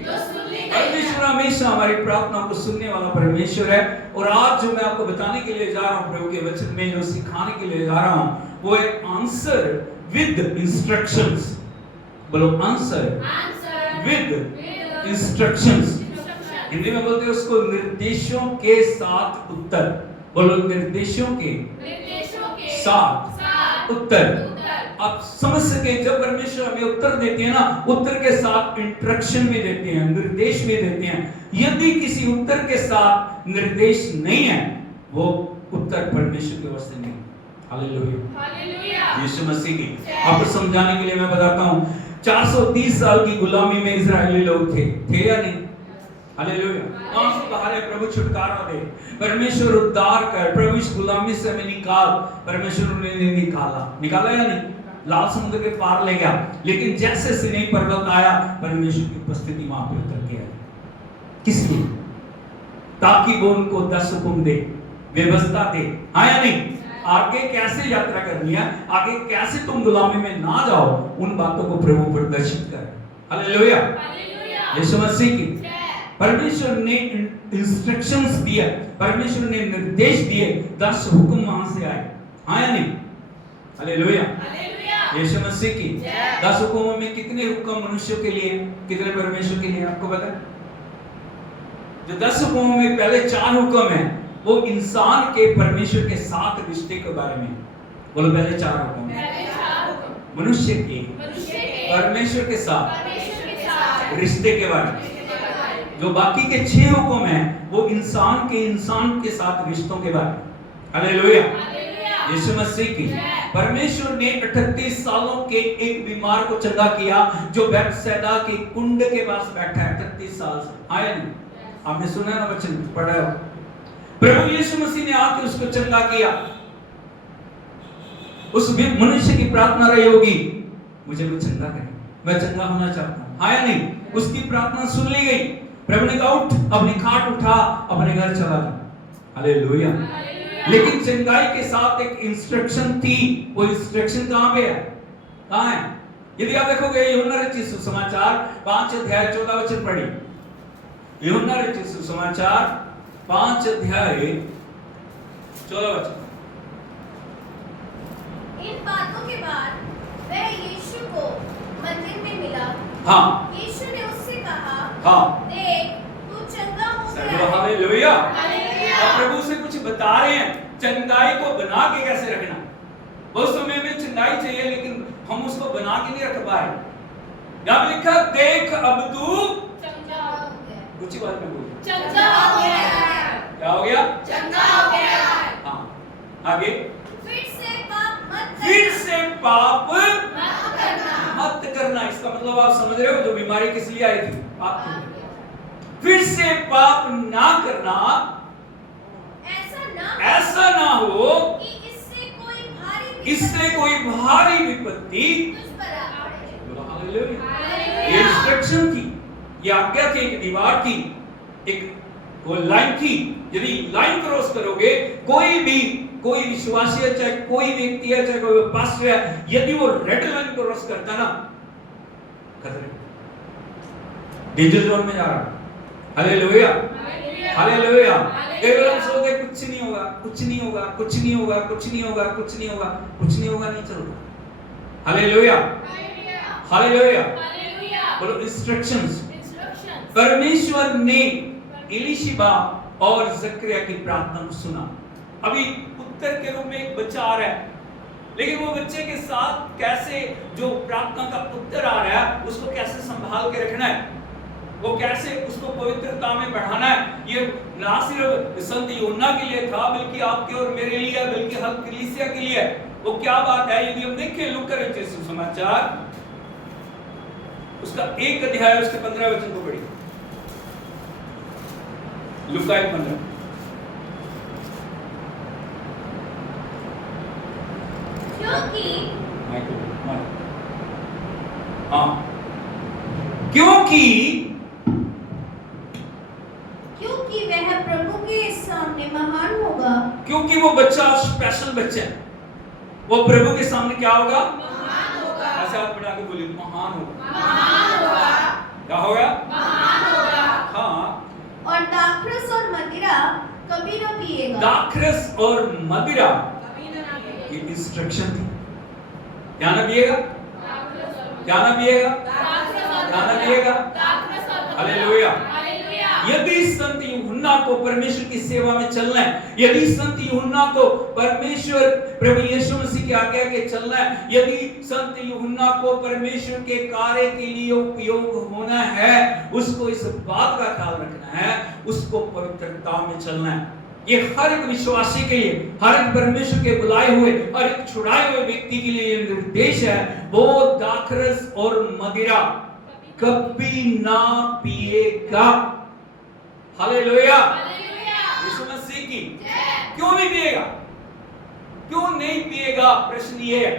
परमेश्वर हमेशा हमारी प्रार्थना को सुनने वाला परमेश्वर है। और आज जो मैं आपको बताने के लिए जा रहा हूँ, प्रभु के वचन में जो सिखाने के लिए जा रहा हूँ, वो है आंसर विद इंस्ट्रक्शंस। बोलो आंसर विद इंस्ट्रक्शंस। हिंदी में बोलते हैं उसको निर्देशों के साथ उत्तर। बोलो निर्देशों के साथ उत्तर। आप समझ सके, जब परमेश्वर हमें उत्तर देते हैं ना, उत्तर के साथ इंस्ट्रक्शन भी देते हैं, निर्देश भी देते हैं। यदि किसी उत्तर के साथ निर्देश नहीं है, वो उत्तर परमेश्वर की ओर से नहीं। हालेलुया। यीशु मसीह की आपको समझाने के लिए मैं बताता हूँ, 430 साल की गुलामी में इजरायली लोग थे या नहीं? हालेलुया। वहां से बाहर है, प्रभु छुटकारा दे, परमेश्वर उद्धार कर, प्रभु इस गुलामी से हमें निकाल। परमेश्वर ने निकाला या नहीं? लाल समुद्र के पार ले गया। लेकिन जैसे सिनै पर्वत आया, परमेश्वर की उपस्थिति वहां पर उतर गया। किस लिए? ताकि वो उनको 10 हुक्म दे, व्यवस्था दे। हाँ या नहीं? आगे कैसे यात्रा करनी है, आगे कैसे तुम गुलामी में ना जाओ, उन बातों को प्रभु प्रदर्शित कर। हालेलुया। यीशु मसीह की परमेश्वर ने इंस्ट्रक्शंस दिया, परमेश्वर ने निर्देश दिए, 10 हुक्म वहां से आए। हाँ या नहीं? हालेलुया। यीशु मसीह की 10 हुक्मों में कितने हुक्म मनुष्यों के लिए, कितने परमेश्वर के लिए, आपको पता है? जो 10 हुक्मों में पहले 4 हुक्म है, वो इंसान के परमेश्वर के साथ रिश्ते के बारे में। बोलो पहले 4 हुक्म मनुष्य के परमेश्वर के साथ रिश्ते के बारे में। जो बाकी के 6 हुक्म हैं, वो इंसान के साथ रिश्तों के बारे में। हालेलुया। यीशु मसीह की परमेश्वर ने 38 सालों के एक बीमार को चंगा किया, जो बैतसैदा के कुंड के पास बैठा है 38 साल से। आया नहीं? आपने सुना ना, वचन पढ़ा है। प्रभु यीशु मसीह ने आकर उसको चंगा किया। उस मनुष्य की प्रार्थना रही होगी, मुझे वो चंगा करे, मैं चंगा होना चाहता हूं। आया नहीं? उसकी प्रार्थना सुन ली गई। प्रभु ने कहा उठ, अपनी खाट उठा, अपने घर चला जा। हालेलुया। लेकिन चंगाई के साथ एक इंस्ट्रक्शन थी। वो इंस्ट्रक्शन कहां पे है? कहां है? यदि आप देखोगे यूहन्ना रचित सुसमाचार 5 अध्याय 14 वचन पढ़िए। यूहन्ना रचित सुसमाचार 5 अध्याय 14 वचन। इन बातों के बाद वह यीशु को मंदिर में मिला। हाँ। यीशु ने उससे कहा, हाँ, देख तू चंगा हो गया। हालेलुया। हालेलुया। प्रभु से कुछ बता रहे हैं, चंगाई को बना के कैसे रखना। उस समय में चंगाई चाहिए, लेकिन हम उसको बना के नहीं रख पाए। यहाँ लिखा, देख अब तू चंगा हो गया। ऊंची आवाज में बोलो, चंगा हो गया। क्या हो गया? चंगा हो गया। हाँ, आगे। फिर से पाप मत करना। इसका मतलब आप समझ रहे हो, जो बीमारी किस लिए आई थी? आपको। फिर से पाप ना करना, ऐसा ना हो कि इससे कोई भारी विपत्ति तुझ पर आ पड़े। हालेलुया। ये इंस्ट्रक्शन थी, ये आज्ञा थी, एक दीवार थी, एक वो लाइन थी। यदि लाइन क्रॉस करोगे, कोई विश्वासी है, चाहे कोई व्यक्ति है, चाहे कोई पास्टर है, यदि वो रेड लाइन क्रॉस करता ना, खतरे, डेंजर जोन में जा रहा। हालेलुया। हालेलुया। केवल हम सोचते कुछ नहीं होगा, कुछ नहीं होगा, कुछ नहीं होगा, कुछ नहीं होगा, कुछ नहीं होगा, कुछ नहीं होगा, नहीं चलता। हालेलुया। हालेलुया। बोलो इंस्ट्रक्शंस। परमेश्वर ने एलीशिबा और जकरिया की प्रार्थना को सुना। अभी उत्तर के रूप में एक बच्चा आ रहा है, लेकिन वो बच्चे के साथ कैसे जो प्रार्थना का उत्तर आ रहा है, उसको कैसे संभाल के रखना है, वो कैसे उसको पवित्रता में बढ़ाना है, ये ना सिर्फ संत यूहन्ना के लिए था, बल्कि आपके और मेरे लिए, बल्कि हर कलीसिया के लिए। वो क्या बात है? यदि हम देखें लूका रचित सुसमाचार, उसका 1 अध्याय उसके 15 वचन को पढ़िए। लूका 1:15। क्योंकि वह प्रभु के सामने महान होगा। क्योंकि वो बच्चा स्पेशल बच्चा है। वो प्रभु के सामने क्या होगा? महान होगा। ऐसे हाथ बढ़ा के बोलिए, महान होगा। महान होगा। क्या होगा? महान होगा। हाँ, और दाखरस और मदिरा कभी न पिएगा। दाखरस और मदिरा कभी न पिएगा। ये इंस्ट्रक्शन थी। क्या ना पिएगा? क्या ना पिएगा? क्या ना पिएगा? हालेलुया। यदि संत यूहन्ना को परमेश्वर की सेवा में चलना है, यदि संत यूहन्ना को परमेश्वर प्रभु यीशु मसीह की आज्ञा के चलना है, यदि संत यूहन्ना को परमेश्वर के कार्य के लिए उपयोग होना है, उसको इस बात का ख्याल रखना है, उसको पवित्रता में चलना है। ये हर एक विश्वासी के लिए, हर एक परमेश्वर के बुलाए हुए, हर एक छुड़ाए हुए व्यक्ति के लिए ये निर्देश है, वो दाखरस और मदिरा कभी ना पिएगा। हालेलुया। यीशु मसीह की क्यों नहीं पिएगा? क्यों नहीं पिएगा? प्रश्न ये है,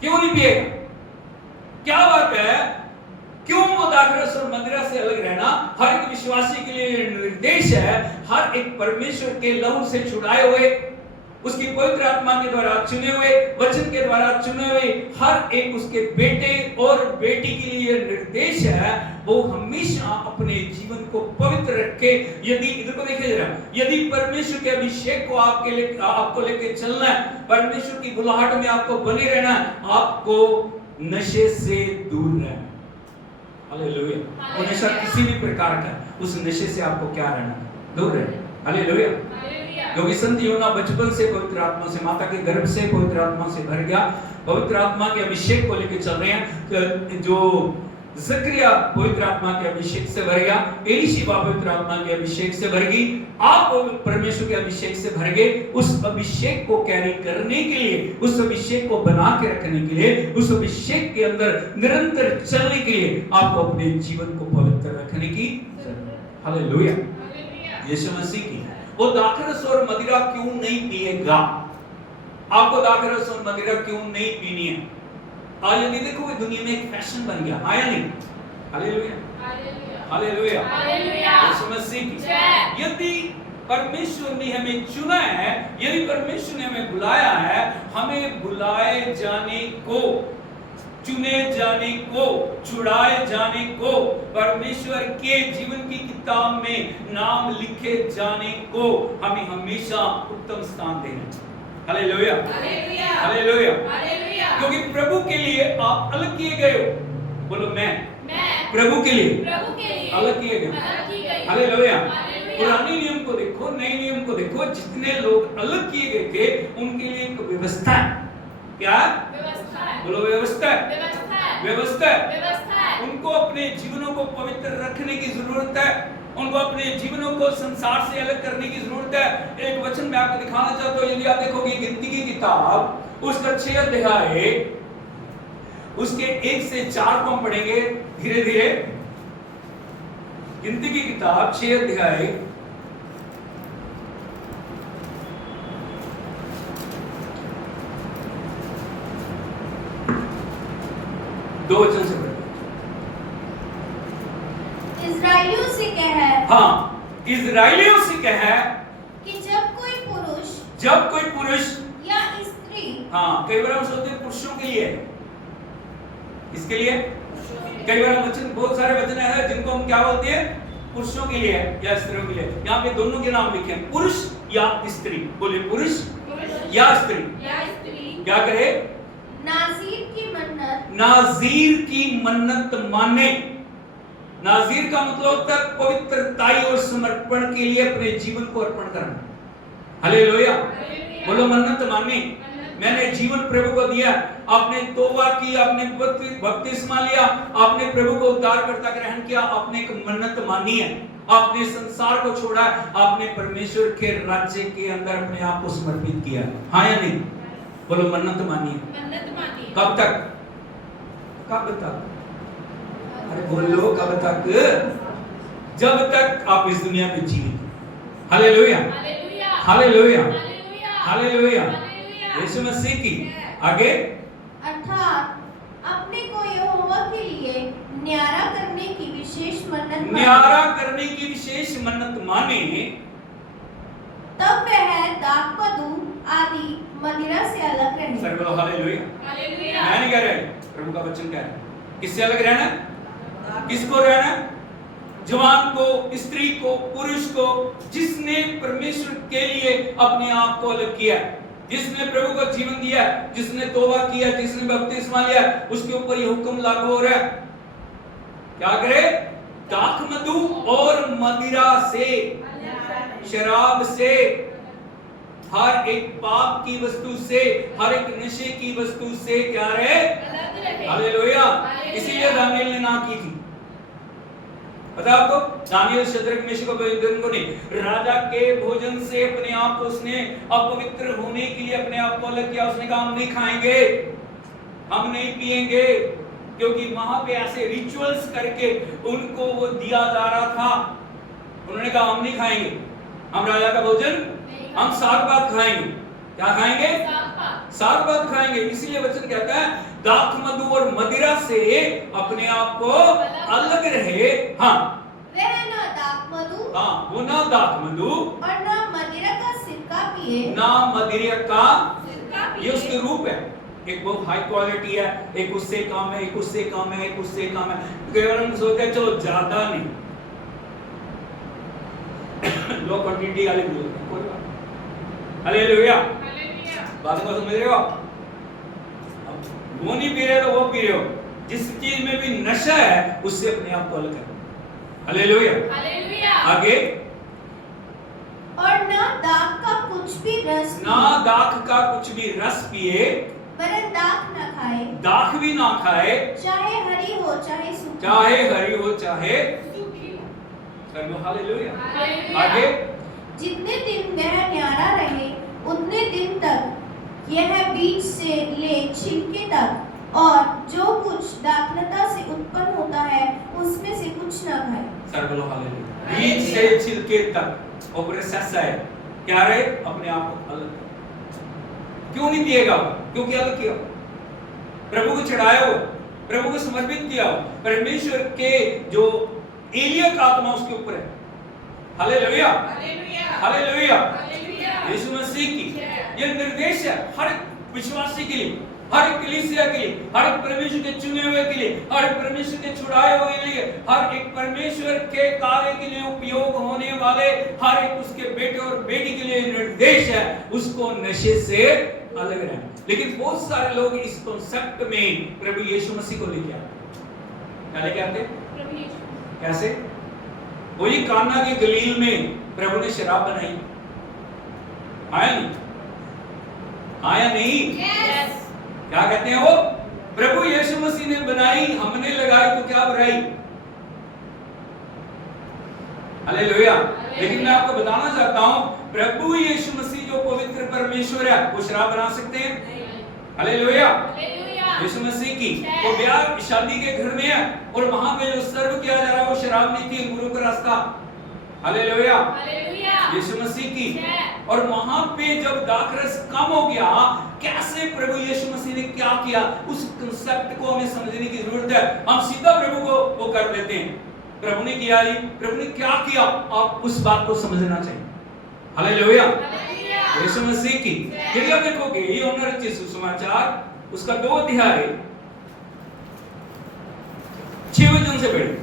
क्यों नहीं पिएगा? क्या बात है? क्यों वो दाखरस और मदिरा से अलग रहना हर एक विश्वासी के लिए निर्देश है। हर एक परमेश्वर के लहू से छुड़ाए हुए, उसकी पवित्र आत्मा के द्वारा चुने हुए, वचन के द्वारा चुने हुए हर एक उसके बेटे और बेटी के लिए निर्देश है, वो हमेशा अपने जीवन को पवित्र रखे। यदि इधर को देखिए जरा, यदि परमेश्वर के अभिषेक को आपको लेके चलना है, परमेश्वर की बुलाहट में आपको बने रहना है, आपको नशे से दूर रहना। हालेलुया। वो नशा किसी भी प्रकार का, उस नशे से आपको क्या रहना? दूर रहना। हालेलुया। क्योंकि संत यूहन्ना बचपन से पवित्र आत्मा से, माता के गर्भ से पवित्र आत्मा से भर गया, पवित्र आत्मा के अभिषेक को लेकर चल रहे हैं। जो जकरिया पवित्र आत्मा के अभिषेक से भर गया, एलीशिबा पवित्र आत्मा के अभिषेक से भर गई, आप परमेश्वर के अभिषेक से भर गए। उस अभिषेक को कैरी करने के लिए, उस अभिषेक को बना के रखने के लिए, उस अभिषेक के अंदर निरंतर चलने के लिए आपको अपने जीवन को पवित्र रखने की जरूरत। हालेलुया। यीशु मसीह की वो दाखरस और मदिरा क्यों नहीं पिएगा? आपको दाखरस और मदिरा क्यों नहीं पीनी है? आज यदि देखोगे दुनिया में एक फैशन बन गया, आया नहीं? हालेलुया। हालेलुया। यीशु मसीह की यदि परमेश्वर ने हमें चुना है, यदि परमेश्वर ने हमें बुलाया है, हमें बुलाए जाने को, चुने जाने को, छुड़ाए जाने को, परमेश्वर के जीवन की किताब में नाम लिखे जाने को हमें हमेशा उत्तम स्थान देना। हालेलुया। हालेलुया। क्योंकि प्रभु के लिए आप अलग किए गए हो। बोलो मैं प्रभु के लिए अलग किए गए। हालेलुया। पुराने नियम को देखो, नए नियम को देखो, जितने लोग अलग किए गए थे उनके लिए एक व्यवस्था है। क्या व्यवस्था है? बोलो व्यवस्था है। व्यवस्था है। उनको अपने जीवनों को पवित्र रखने की जरूरत है, उनको अपने जीवनों को संसार से अलग करने की जरूरत है। एक वचन मैं आपको दिखाना चाहता हूं। यदि आप देखोगे गिनती की किताब उसका 6 अध्याय, उसके 1 से 4 को हम पढ़ेंगे धीरे धीरे। गिनती की किताब 6 अध्याय 2 वचन से पढ़ेंगे। इस्राएलियों से कह, हाँ, इस्राएलियों से कह कि जब कोई पुरुष या स्त्री, हाँ, कई बार हम सोचते हैं पुरुषों के लिए, इसके लिए कई बार वचन, बहुत सारे वचन है जिनको हम क्या बोलते हैं? पुरुषों के लिए या स्त्रियों के लिए। यहाँ पे दोनों के नाम लिखे हैं, पुरुष या स्त्री। बोलिए पुरुष या स्त्री। क्या करे? नाज़ीर की मन्नत माने। नाज़ीर का मतलब होता है पवित्रताई और समर्पण के लिए अपने जीवन को अर्पण करना। हालेलुया। बोलो मन्नत मानी। मैंने जीवन प्रभु को दिया, आपने तौबा की, आपने बपतिस्मा लिया, आपने प्रभु को उद्धारकर्ता ग्रहण किया, आपने एक मन्नत मानी है, आपने संसार को छोड़ा, आपने परमेश्वर के राज्य के अंदर अपने आप को समर्पित किया। हाँ या नहीं? बोलो मन्नत मानी। कब तक? कब तक? अरे बोलो कब तक? जब तक आप इस दुनिया में जीवित। हालेलुया। हालेलुया। हालेलुया। यीशु मसीह की आगे, अर्थात अपने को यहोवा के लिए न्यारा करने की विशेष मन्नत, न्यारा करने की विशेष मन्नत माने, तब वह दाखमधु आदि मदिरा से अलग रहे। सर बोलो हालेलुया। हालेलुया। मैं नहीं कह रहा, प्रभु का वचन कह रहा है। किससे अलग रहना? किसको रहना? जवान को, स्त्री को, पुरुष को, जिसने परमेश्वर के लिए अपने आप को अलग किया, जिसने प्रभु को जीवन दिया, जिसने तौबा किया, जिसने बपतिस्मा लिया, उसके ऊपर ये हुक्म लागू हो रहा है। क्या करे? दाखमधु और मदिरा से, शराब से, हर एक पाप की वस्तु से, हर एक नशे की वस्तु से क्या रहे? हालेलुया। इसीलिए दानियेल ने ना की थी। पता आपको, दानियेल शद्रक मेशक अबेदनगो ने राजा के भोजन से अपने आप को उसने अपवित्र होने के लिए अपने आप को अलग किया। उसने कहा हम नहीं खाएंगे, हम नहीं पिएंगे, क्योंकि वहां पे ऐसे रिचुअल्स करके उनको वो दिया जा रहा था। उन्होंने कहा हम नहीं खाएंगे, हम राजा का भोजन, हम साग भात खाएंगे। क्या खाएंगे? साग भात खाएंगे। इसीलिए वचन कहता है दाखमधु और मदिरा से अपने आप को अलग रहे। हाँ, वह ना दाखमधु, हाँ, वो ना दाखमधु और ना मदिरा का सिरका पिए, ना मदिरा का, सिरका पिए। ये उसके रूप है। एक बहुत हाई क्वालिटी है, एक उससे कम है, एक उससे कम है, एक उससे कम है। केवल हम सोचते हैं चलो ज्यादा नहीं, लो क्वांटिटी वाले बोलते हैं, कोई बात नहीं। हालेलुया। बात को समझ रहे हो आप? वो नहीं पी रहे तो वो पी रहे हो। जिस चीज में भी नशा है उससे अपने आप को अलग करो। हालेलुया। हालेलुया। आगे, और ना दाख का कुछ भी रस ना दाख का कुछ भी रस पिए, वरन दाख न खाए, दाख भी ना खाए, चाहे हरी हो चाहे सूखी, चाहे हरी हो चाहे सूखी हो। सर्व। हालेलुया। हालेलुया। आगे, जितने दिन वह न्यारा रहे उतने दिन तक यह बीज से ले छिलके तक और जो कुछ दाखलता से उत्पन्न होता है उसमें से कुछ न खाए। सर्व। हालेलुया। बीज से छिलके तक और प्रोसेस है क्या रहे? अपने आप को अलग करो। क्यों नहीं पिएगा? क्योंकि अलग किया, प्रभु को चढ़ाया हो, प्रभु को समर्पित किया हो। परमेश्वर के जो एलिया का आत्मा उसके ऊपर है। हालेलुया। हालेलुया। हालेलुया। हालेलुया। यीशु मसीह की ये निर्देश है हर एक विश्वासी के लिए, हर एक कलीसिया के लिए, हर एक परमेश्वर के चुने हुए के लिए, हर एक परमेश्वर के छुड़ाए हुए के लिए, हर एक परमेश्वर के कार्य के लिए उपयोग होने वाले हर एक उसके बेटे और बेटी के लिए निर्देश है उसको नशे से अलग रहना। लेकिन बहुत सारे लोग इस कॉन्सेप्ट में प्रभु यीशु मसीह को लेके आते। क्या लेके आते? प्रभु यीशु। कैसे? वही काना के गलील में प्रभु ने शराब बनाई, आया नहीं? आया नहीं? यस। क्या कहते हैं वो? प्रभु यीशु मसीह ने बनाई, हमने लगाई तो क्या बुराई? हालेलुया। लेकिन मैं आपको बताना चाहता हूं प्रभु यीशु मसीह जो पवित्र परमेश्वर है वो शराब बना सकते हैं? हालेलुया। हालेलुया। यीशु मसीह की वो ब्याह शादी के घर में है और वहां पे जो सर्व किया जा रहा है वो शराब नहीं थी, अंगूरों का रास्ता। हालेलुया। हालेलुया। यीशु मसीह की। और वहां पे जब दाखरस कम हो गया, कैसे प्रभु यीशु मसीह ने क्या किया, उस कांसेप्ट को हमें समझने की जरूरत है। हम सीधा प्रभु को वो कर लेते हैं, प्रभु ने किया ही, प्रभु ने क्या किया, आप उस बात को समझना चाहिए। हालेलुया। यीशु मसीह की। यदि आप देखोगे यूहन्ना रचित सुसमाचार उसका 2 अध्याय 6 वचन से पढ़े।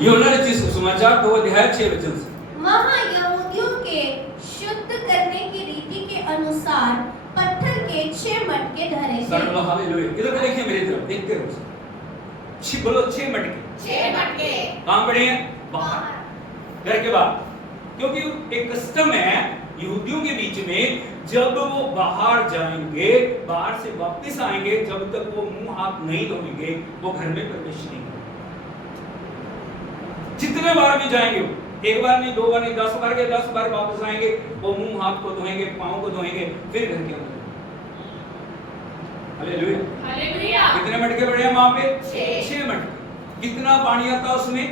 यूहन्ना रचित सुसमाचार 2 अध्याय 6 वचन से। वहाँ यहूदियों के शुद्ध करने की रीति के अनुसार पत्थर के 6 मटके धरे थे। सर्व। हालेलुया। इधर देखिए मेरी तरफ, देखते रहो। 6 बोलो, 6 मटके। 6 मटके। कहां पड़े हैं? बाहर, घर के बाहर। क्योंकि एक कस्टम है यहूदियों के बीच में, जब वो बाहर जाएंगे, बाहर से वापस आएंगे, जब तक वो मुंह हाथ नहीं धोएंगे वो घर में प्रवेश नहीं करेंगे। जितने बार भी जाएंगे, एक बार नहीं, 2 बार नहीं, 10 बार गए, 10 बार वापस आएंगे, वो मुंह हाथ को धोएंगे, पांव को धोएंगे, फिर घर के अंदर। हालेलुया। हालेलुया। कितने मटके पड़े हैं वहां पे? 6 मटके। कितना पानी आता उसमें?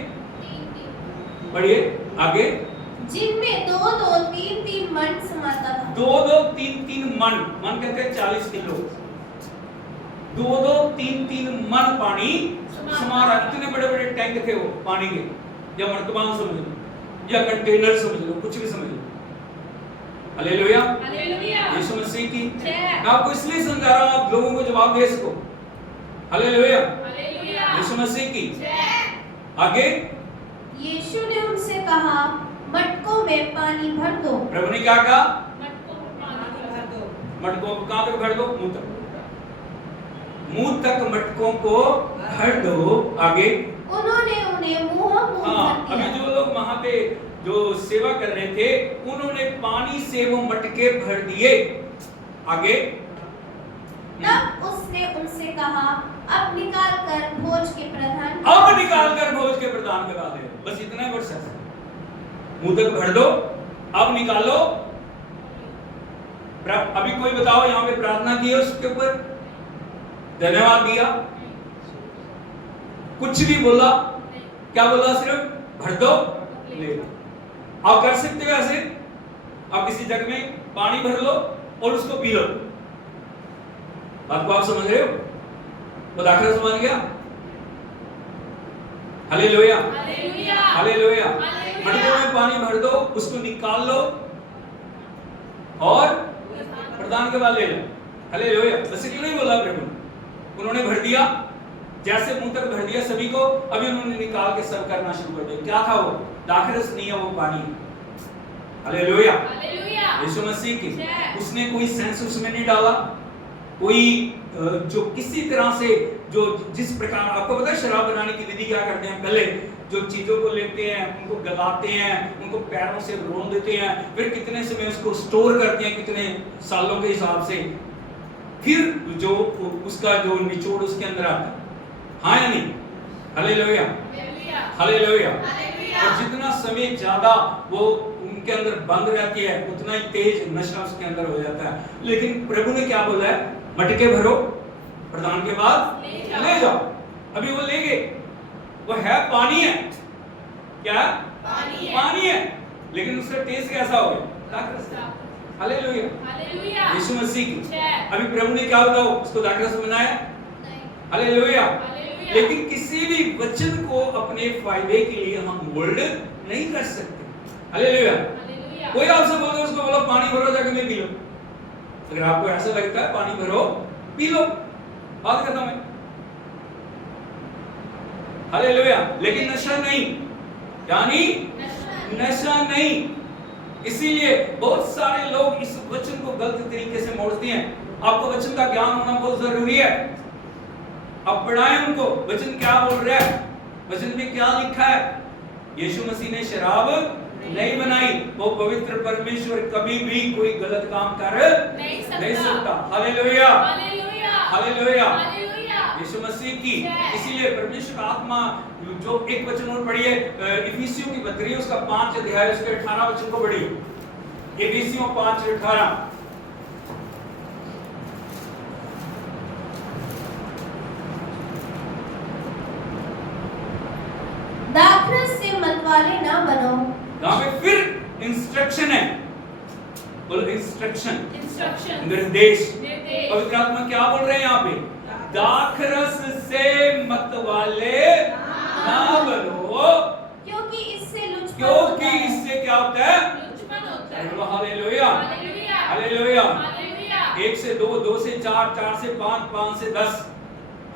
बढ़िए आगे। जिनमें 2-2, 3-3 मन समाता था। 2-2, 3-3 मन, मन कहते हैं 40 किलो। 2-2, 3-3 मन पानी समा रहा है। इतने बड़े बड़े टैंक थे वो पानी के, या मर्तबान समझ लो, या कंटेनर समझ लो, कुछ भी समझ लो। हालेलुया, हालेलुया, यीशु मसीह की। जय। मैं आपको इसलिए समझा रहा हूं, आप लोगों को जवाब दे सको। हालेलुया, हालेलुया, यीशु मसीह की। जय। आगे यीशु ने उनसे कहा, मटकों में पानी भर दो। प्रभु ने क्या कहा? मटकों में पानी भर दो। मटकों को कहां तक भर दो? मुंह तक। मुंह तक मटकों को भर दो। आगे उन्होंने उन्हें मुंह हाँ, भर अभी दिया। जो लोग वहां पे जो सेवा कर रहे थे, उन्होंने पानी से वो मटके भर दिए। आगे तब उसने उनसे कहा, अब निकाल कर भोज के प्रधान अब निकाल कर भोज के प्रदान करा दे। बस इतना वर्ष है। मुंह तक भर दो, अब निकालो। अभी कोई बताओ यहाँ पे प्रार्थना की है उसके ऊपर, धन्यवाद दिया, कुछ भी बोला? क्या बोला? सिर्फ भर दो, ले लो। आप कर सकते हो ऐसे, आप किसी जग में पानी भर लो और उसको पी लो। बात को आप समझ रहे हो? वो दाखिला समझ गया? Hallelujah, hallelujah, hallelujah. हालेलुया। मटकों में पानी भर दो, उसको निकाल लो और प्रदान के बाद ले लो। हालेलुया। बस क्यों नहीं बोला प्रभु? उन्होंने भर दिया, जैसे मुंह तक भर दिया सभी को, अभी उन्होंने निकाल के सर्व करना शुरू कर दिया। क्या था वो? दाखरस नहीं है, वो पानी। हालेलुया, हालेलुया, यीशु मसीह की। जय। उसने कोई सेंस उसमें नहीं डाला, कोई जो किसी तरह से जो जिस प्रकार, आपको पता है शराब बनाने की विधि क्या करते हैं? पहले जो चीजों को लेते हैं, उनको गलाते हैं, उनको पैरों से रोन देते हैं, फिर कितने समय उसको स्टोर करते हैं, कितने सालों के हिसाब से, फिर जो उसका जो निचोड़ उसके अंदर आता है। हाँ या नहीं? हालेलुया, हालेलुया, हालेलुया। हालेलुया। और जितना समय ज्यादा वो उनके अंदर बंद रहती है, उतना ही तेज नशा उसके अंदर हो जाता है। लेकिन प्रभु ने क्या बोला है? मटके भरो, प्रदान के बाद ले जाओ। अभी वो ले गए, वो है पानी है। क्या? पानी है। पानी है, लेकिन उसका टेस्ट कैसा हो गया? हालेलुया, हालेलुया, यीशु मसीह की। जय। अभी प्रभु ने क्या बताओ उसको दाखरस बनाया? हालेलुया। हालेलुया। लेकिन किसी भी वचन को अपने फायदे के लिए हम होल्ड नहीं कर सकते। हालेलुया। हालेलुया। कोई आपसे बोल दे, उसको बोलो पानी भरो, जाके नहीं पी लो। अगर आपको ऐसा लगता है पानी भरो, पी लो, बात खत्म है। हालेलुया। लेकिन नशा नहीं, यानी नशा नहीं। इसीलिए बहुत सारे लोग इस वचन को गलत तरीके से मोड़ते हैं। आपको वचन का ज्ञान होना बहुत जरूरी है। अब पढ़ाएं उनको, वचन क्या बोल रहा है, वचन में क्या लिखा है। यीशु मसीह ने शराब नहीं बनाई। वो पवित्र परमेश्वर कभी भी कोई गलत काम कर नहीं सकता। Hallelujah, hallelujah, hallelujah, hallelujah. यीशु मसीह की। इसीलिए परमेश्वर आत्मा, जो एक वचन और पढ़िए, इफिसियों की पत्री उसका 5 अध्याय उसके 18 वचन को पढ़िए। इफिसियों 5:18। दाखरस से मतवाले ना बनो। यहाँ पे फिर इंस्ट्रक्शन है, बोलो इंस्ट्रक्शन, इंस्ट्रक्शन, निर्देश। निर्देश। पवित्र आत्मा क्या बोल रहे हैं यहाँ पे? दाखरस से मतवाले ना बनो, क्योंकि इससे लुचपन क्योंकि होता है। इससे क्या होता है? लुचपन होता है। बोलो हालेलुया, हालेलुया, हालेलुया। हालेलुया। 1 से 2, 2 से 4, 4 से 5, 5 से 10।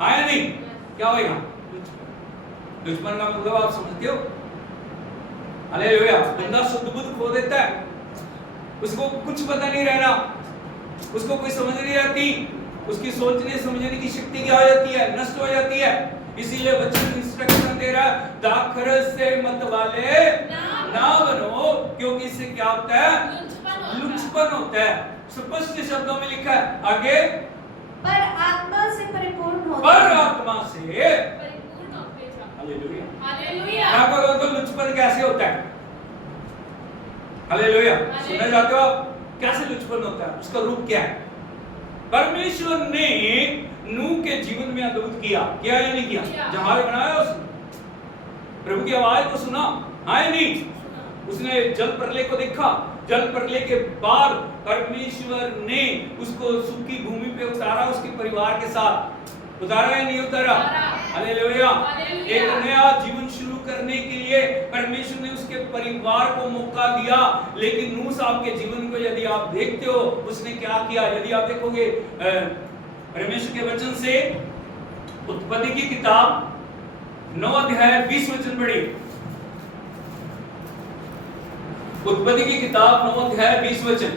हाँ या नहीं? क्या होएगा? दुश्मन का मतलब आप समझते हो? हालेलुया। बंदा शुद्ध बुद्ध खो देता है, उसको कुछ पता नहीं रह रहा, उसको कोई समझ नहीं आती, उसकी सोचने समझने की शक्ति क्या हो जाती है? नष्ट हो जाती है। इसीलिए वचन इंस्ट्रक्शन दे रहा है, दाखरस से मतवाले ना बनो, क्योंकि इससे क्या होता है? लुचपन होता है। स्पष्ट शब्दों में लिखा है आगे, पर आत्मा से परिपूर्ण होते पर हैं। आत्मा से परिपूर्ण होते जाओ। हालेलुया। हालेलुया, क्या करो तो लुचपन कैसे होता है? हालेलुया। सुनना चाहते हो आप? कैसे लुचपन होता है? उसका रूप क्या है? परमेश्वर ने नूह के जीवन में अद्भुत किया या नहीं किया? जहाज बनाया उसने, प्रभु की आवाज को सुना, हाँ या नहीं? उसने जल प्रलय को देखा, जल प्रलय के बाद परमेश्वर ने उसको सूखी भूमि पे उतारा, उसके परिवार के साथ उतारा या नहीं उतारा? हालेलुया। एक नया जीवन शुरू करने के लिए परमेश्वर ने उसके परिवार को मौका दिया। लेकिन नूह साहब के जीवन को यदि आप देखते हो, उसने क्या किया? यदि आप देखोगे परमेश्वर के वचन से उत्पत्ति की किताब 9 अध्याय 20 वचन पढ़िए। उत्पत्ति की किताब 9 अध्याय 20 वचन।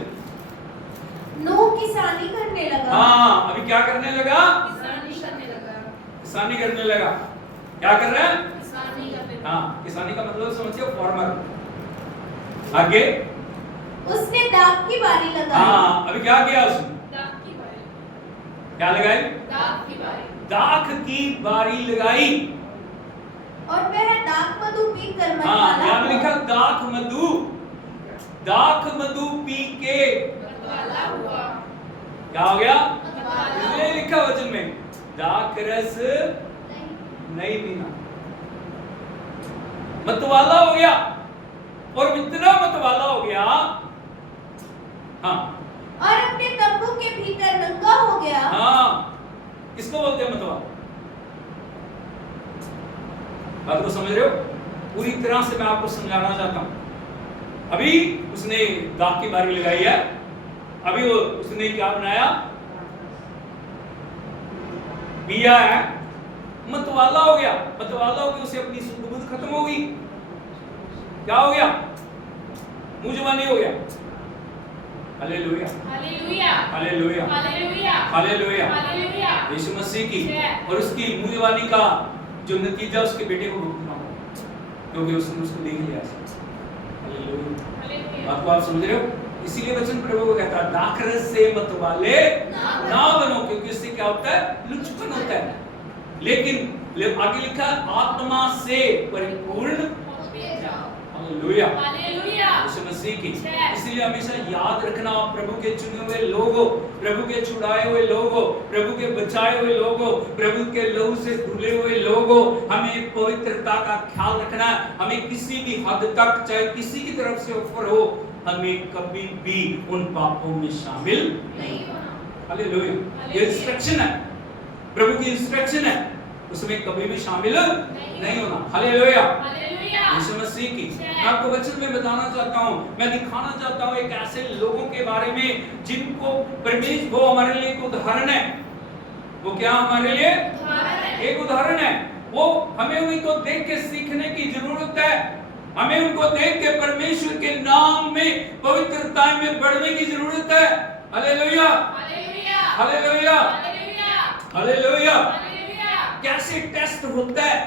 नूह किसानी करने लगा। हाँ, अभी क्या करने लगा? किसानी करने लगा। किसानी करने लगा। क्या कर रहा है? किसानी करने लगा। हाँ, किसानी का मतलब समझिए, फार्मर। आगे उसने दाख की बारी लगाई। हाँ, अभी क्या किया उसने? दाख की बारी। क्या लगाई? दाख की बारी। दाख की बारी लगाई। और वह दाख मधु पीकर हाँ, मतवाला यहाँ पे हुआ। लिखा दाख मधु पी के मतवाला हुआ। क्या हो गया? मतवाला इसलिए लिखा वचन में दाख रस नहीं पीना, मतवाला हो गया। और इतना मतवाला हो गया, हाँ, और अपने तंबू के भीतर नंगा हो गया। हाँ, किसको बोलते हैं मतवाला? बात को समझ रहे हो? पूरी तरह से मैं आपको समझाना चाहता हूं। अभी उसने दाख की बारी लगाई है, अभी वो उसने क्या बनाया? पिया है, मतवाला हो गया। मतवाला हो गया, उसे अपनी सुध बुध खत्म हो गई। क्या हो गया? मुंह जुबानी हो गया। Hallelujah, hallelujah, hallelujah, hallelujah, hallelujah. Hallelujah. यीशु मसीह की और उसकी मुंह जुबानी का जो नतीजा उसके बेटे को भुगतना होगा, क्योंकि उसने उसको देख लिया। हालेलुया। बात को आप समझ रहे हो? इसीलिए वचन प्रभु को कहता है दाखरस से मतवाले ना बनो, क्योंकि इससे क्या होता है? लुचपन होता है। लेकिन आगे लिखा आत्मा से परिपूर्ण हालेलुया, हालेलुया। यीशु मसीह की। इसलिए हमेशा याद रखना, प्रभु के चुने हुए लोग हो, प्रभु के छुड़ाए हुए लोग हो, प्रभु के बचाए हुए लोग हो, प्रभु के लहू से धुले हुए लोग हो। हमें पवित्रता का ख्याल रखना है। हमें किसी भी हद तक, चाहे किसी की तरफ से ऑफर हो, हमें कभी भी उन पापों में शामिल नहीं होना। हालेलुया। ये इंस्ट्रक्शन है, प्रभु की इंस्ट्रक्शन है, उसमें कभी भी शामिल नहीं होना। Hallelujah, hallelujah. यीशु मसीह की। मैं आपको वचन में बताना चाहता हूँ, मैं दिखाना चाहता हूँ एक ऐसे लोगों के बारे में जिनको परमेश्वर, वो हमारे लिए एक उदाहरण है। वो क्या हमारे लिए? एक उदाहरण है। वो हमें उनको देख के सीखने की जरूरत है। हमें उनको देख के परमेश्वर के नाम में पवित्रता में बढ़ने की जरूरत है। Hallelujah, hallelujah, hallelujah, hallelujah, hallelujah. Hallelujah. कैसे टेस्ट होता है,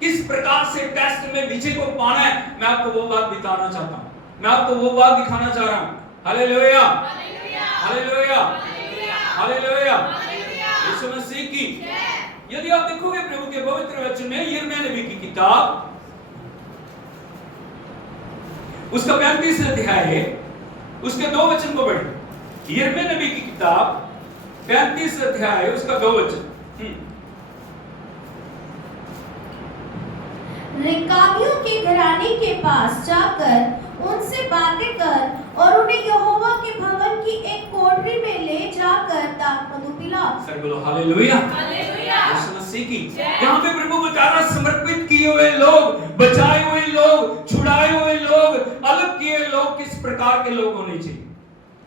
किस प्रकार से टेस्ट में विजय को पाना है, मैं आपको वो बात बताना चाहता हूँ। मैं आपको वो बात दिखाना चाह रहा हूँ। Hallelujah, hallelujah, hallelujah, hallelujah, hallelujah, hallelujah. यीशु मसीह की। यदि आप देखोगे प्रभु के पवित्र वचन में यिर्मयाह नबी की किताब, उसका 35 अध्याय है, उसके 2 वचन को पढ़िए। यिर्मयाह नबी की किताब 35 अध्याय है, उसका 2 वचन। रिकाबियों के घराने के पास जाकर उनसे बातें कर और उन्हें यहोवा के भवन की एक कोठरी में ले जाकर दाख मधु पिला। सर बोलो हालेलुया, हालेलुया। यीशु मसीह की। यहाँ पे प्रभु बता रहा, समर्पित किए हुए लोग, बचाए हुए लोग, छुड़ाए हुए लोग, अलग किए लोग किस प्रकार के लोग होने चाहिए।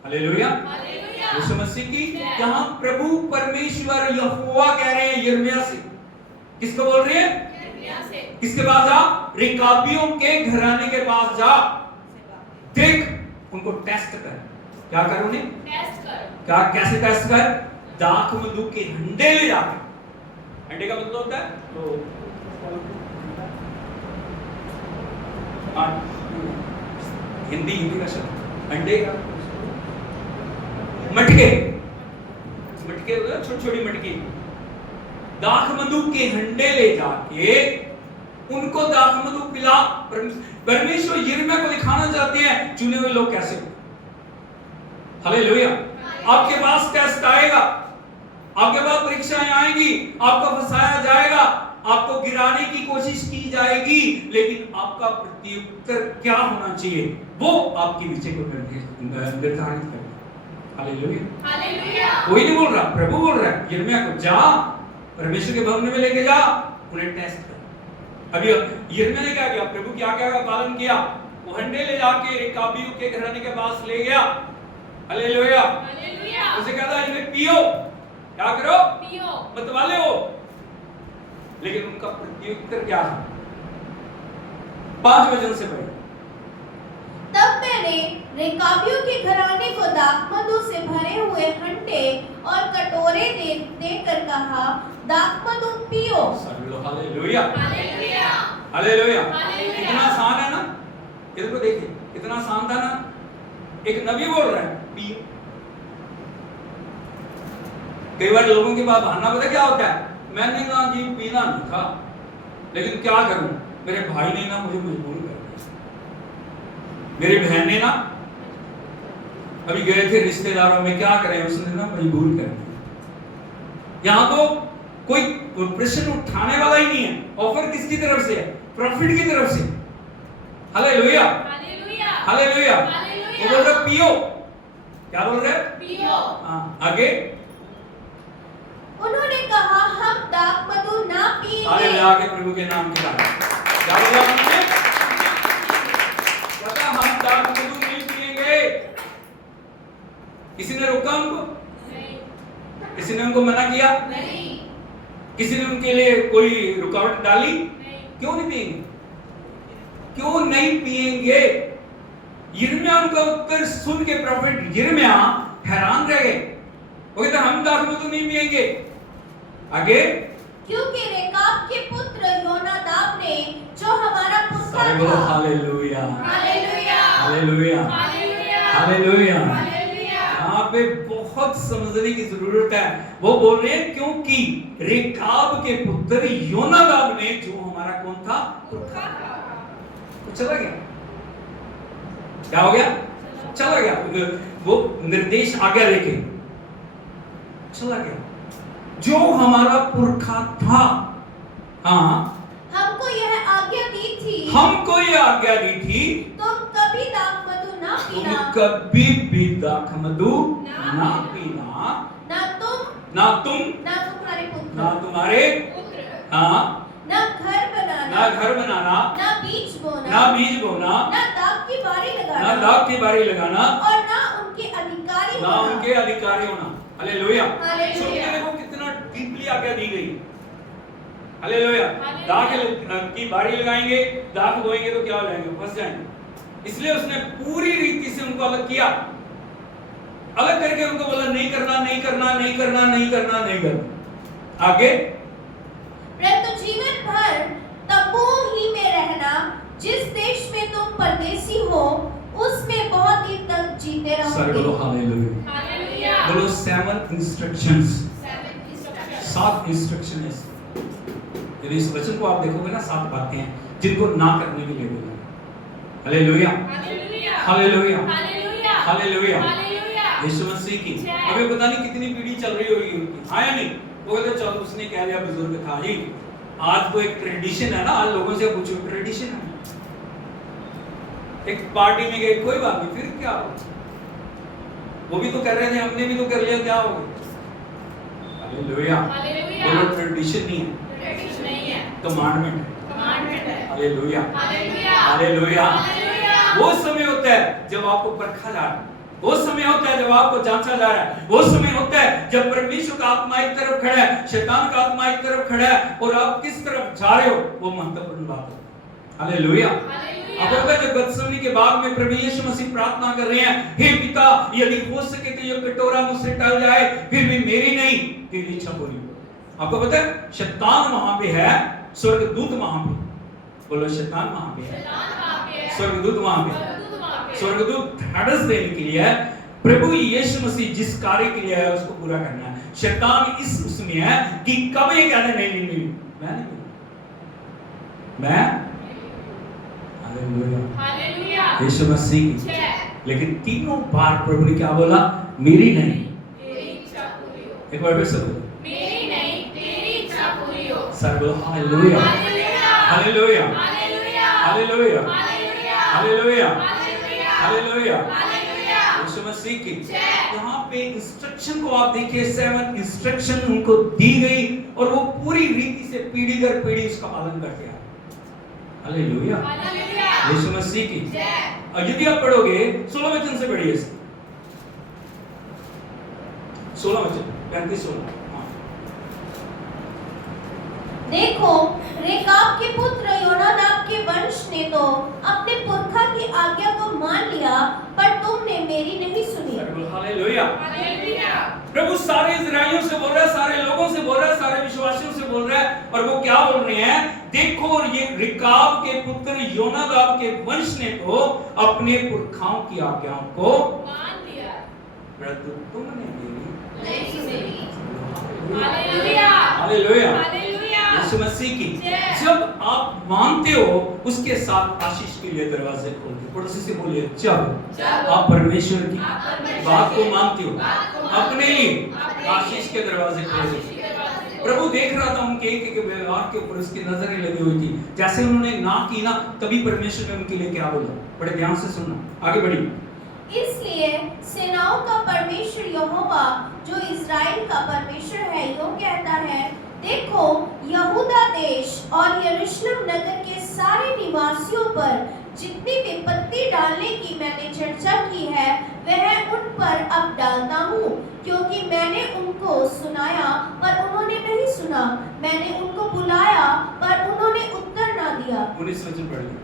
Hallelujah, hallelujah. यीशु मसीह की। यहाँ प्रभु परमेश्वर यहोवा कह रहे हैं यिर्मयाह से। किसको बोल रहे हैं? किसके पास जा? रिकाबियों के घराने के पास जा, देख, उनको टेस्ट कर। क्या कर? उन्हें टेस्ट कर। क्या? कैसे टेस्ट कर? दाख मधु के हंडे ले जाकर। हंडे का मतलब होता है तो हिंदी का शब्द हंडे का मटके, मटके छोटी छोटी मटकी। दाख मधु के हंडे ले जाके उनको दाख मधु पिला। परमेश्वर यिर्मयाह को दिखाना चाहते हैं चुने हुए लोग कैसे हो। हालेलुया। आपके पास टेस्ट आएगा, आपके पास परीक्षाएं आएंगी, आपको फंसाया जाएगा, आपको गिराने की कोशिश की जाएगी, लेकिन आपका प्रत्युत्तर क्या होना चाहिए वो आपके विजय को निर्धारित करेगा। Hallelujah, hallelujah. कोई नहीं बोल रहा, प्रभु बोल रहा है यिर्मयाह को, जा परमेश्वर के भवन में लेके जा, उन्हें टेस्ट कर। अभी यिर्मयाह ने क्या किया? प्रभु की आज्ञा का पालन किया। वो हंडे ले जाके रेकाबियों के घराने के पास ले गया। Hallelujah, hallelujah. उसे कहता इन्हें पियो। क्या करो? पियो। मतवाले हो। लेकिन उनका प्रत्युत्तर क्या था? 5 वचन से पढ़े। तब मैंने रेकाबियों के घराने को दाखमधु से भरे हुए हंडे और कटोरे देकर कहा, दाखमधु पियो। Hallelujah, hallelujah. हालेलुया। हालेलुया। कितना आसान है ना? इसको देखिए, कितना आसान था ना? एक नबी बोल रहा है पियो। कई बार लोगों के पास बहाना पता क्या होता है? मैंने कहा जी पीना नहीं था, लेकिन क्या करूं, मेरे भाई ने ना मुझे मजबूर कर दिया, मेरी बहन ने ना अभी गए थे रिश्तेदारों में, क्या करें, उसने ना मजबूर कर दिया। यहां तो कोई प्रश्न उठाने वाला ही नहीं है। ऑफर किसकी तरफ से है? प्रॉफिट की तरफ से। Hallelujah, hallelujah. हालेलुया। वो बोल रहे पियो। क्या बोल रहे? पियो। हाँ, आगे। उन्होंने कहा, हम दाखमधु ना पिएंगे। हालेलुया के प्रभु के नाम के कारण। क्या बोला उन्होंने? कहता हम दाखमधु नहीं पिएंगे। किसी ने रोका उनको? नहीं। किसी ने उनको मना किया? नहीं। किसी ने उनके लिए कोई रुकावट डाली? नहीं। क्यों नहीं पिएंगे? क्यों नहीं पिएंगे? यिर्मयाह उनका उत्तर सुन के प्रॉफिट यिर्मयाह हैरान रह गए। वो कहते हम दाखमधु नहीं पिएंगे। आगे। क्योंकि रेकाब के पुत्र योनादाब ने, जो हमारा पुत्र था। Hallelujah, hallelujah. Hallelujah, hallelujah. Hallelujah. Hallelujah. यहाँ पे बहुत समझने की जरूरत है। वो बोल रहे हैं क्योंकि रेकाब के पुत्र योनादाब ने, जो हमारा कौन था? पुरखा था। वो चला गया। क्या हो गया? चला गया। वो निर्देश आज्ञा लेके चला गया। जो हमारा पुरखा था, हाँ, हमको यह आज्ञा दी थी, हमको यह आज्ञा दी थी, तुम कभी दाखमधु ना तुम पीना, कभी भी दाखमधु ना पीना, ना तुम, ना तुम, ना तुम्हारे पुत्र, ना तुम्हारे, पुत्र। हाँ, ना घर बनाना, ना घर बनाना, ना बीज बोना, ना बीज बोना, ना दाख की बारी ना लगाना, दाख की बारी लगाना, और ना उनके अधिकारी ना होना। उनके अधिकारी होना। हालेलुया। हालेलुया। सुन के देखो कितना डीपली आज्ञा दी गई। हालेलुया। दाख की बारी लगाएंगे, दाख बोएंगे तो क्या हो जाएंगे? फंस जाएंगे। इसलिए उसने पूरी रीति से उनको अलग किया। अलग करके उनको बोला नहीं करना, नहीं करना, नहीं करना, नहीं करना, नहीं करना। आगे। परंतु जीवन भर तंबू ही में रहना, जिस देश में तुम परदेसी हो, उसमें बहुत दिन तक जीते सारे बोलो रहोगे। हालेलुया। हालेलुया। बोलो 7 इंस्ट्रक्शंस। 7 7 इंस्ट्रक्शन है। यदि इस वचन को आप देखोगे ना, 7 बातें हैं जिनको ना करने के लिए बोला। Hallelujah, hallelujah. Hallelujah, hallelujah. Hallelujah. Hallelujah. यीशु मसीह की अभी पता नहीं कितनी पीढ़ी चल रही होगी उनकी, हाँ या नहीं? वो कहते चल, उसने कह दिया, बुजुर्ग था जी। आज तो एक ट्रेडिशन है ना, आज लोगों से पूछो, ट्रेडिशन है। एक पार्टी में गए, कोई बात नहीं, फिर क्या हो? वो भी तो कर रहे थे, हमने भी तो कर लिया, क्या हो गया? हालेलुया। हालेलुया। बोलो ट्रेडिशन नहीं है, ट्रेडिशन नहीं है, कमांडमेंट है। कमांडमेंट है। Hallelujah, hallelujah. हालेलुया। हालेलुया। वो समय होता है जब आपको परखा जा रहा है, वो समय होता है जब आपको जांचा जा रहा है, वो समय होता है जब परमेश्वर का आत्मा एक तरफ खड़ा है, शैतान का आत्मा एक तरफ खड़ा है, और आप किस तरफ जा रहे हो, वो महत्वपूर्ण बात है। हालेलुया। अब होगा जब गत्समनी के बाग में प्रभु यीशु मसीह प्रार्थना कर रहे हैं, हे पिता, यदि हो सके तो ये कटोरा मुझसे टल जाए, फिर भी मेरी नहीं तेरी इच्छा पूरी हो। आपको पता है शैतान वहां पे है, स्वर्गदूत वहां पे। बोलो शैतान वहां पे है, शैतान वहां पे है, स्वर्गदूत वहां पे है। स्वर्गदूत वहां पे है। स्वर्गदूत धड़स देने के लिए है, प्रभु यीशु मसीह जिस कार्य के लिए है उसको पूरा करना है। शैतान इस उसमें है कि कब ये कहना नहीं नहीं नहीं मैं हालेलुया, हालेलुया। यीशु मसीह की। 6 लेकिन तीनों बार प्रभु ने क्या बोला? मेरी नहीं। तेरी इच्छा पूरी हो। एक बार फिर से बोलो, मेरी नहीं, तेरी इच्छा पूरी हो। सर बोलो हालेलुया, hallelujah. Hallelujah, hallelujah. Hallelujah, hallelujah. Hallelujah, hallelujah. Hallelujah. Hallelujah. यीशु मसीह की। यहाँ पे इंस्ट्रक्शन को आप देखिए, 7 इंस्ट्रक्शन उनको दी गई और वो पूरी रीति से पीढ़ी दर पीढ़ी उसका पालन करते हैं। हालेलुया, यीशु मसीह की। और यदि आप पढ़ोगे 16 वचन से पढ़िए, 16 वचन 35-16। देखो, रेकाब के पुत्र योनादाब के वंश ने तो अपने पुरखा की आज्ञा को मान लिया, पर तुमने मेरी नहीं सुनी। हालेलुया, प्रभु सारे इस्राएलियों से बोल रहा है, सारे लोगों से बोल रहा है, सारे विश्वासियों से बोल रहा है, और वो क्या बोल रहे हैं? देखो, और ये रेकाब के पुत्र योनादाब के वंश ने तो अपने पुरखाओं की आज्ञाओं को मान लिया, परंतु तुमने मेरी नहीं सुनी। हालेलुया, हालेलुया, हालेलुया, यीशु मसीह की। जब आप मानते हो, उसके साथ आशीष के लिए दरवाजे खोल दो। पड़ोसी से बोलिए, जब आप परमेश्वर की बात को मानते हो, अपने लिए आशीष के दरवाजे खोल दो। प्रभु देख रहा था उनके एक व्यवहार के ऊपर, उसकी नजरें लगी हुई थी। जैसे उन्होंने ना की ना, तभी परमेश्वर ने उनके लिए क्या बोला। बड़े ध्यान से सुनना, आगे बढ़िए। इसलिए सेनाओं का परमेश्वर यहोवा, जो इज़राइल का परमेश्वर है, यूं कहता है, देखो, यहूदा देश और यरूशलेम नगर के सारे निवासियों पर जितनी विपत्ति डालने की मैंने चर्चा की है, वह उन पर अब डालता हूँ, क्योंकि मैंने उनको सुनाया पर उन्होंने नहीं सुना, मैंने उनको बुलाया पर उन्होंने उत्तर ना दिया। 19 वचन पढ़िए।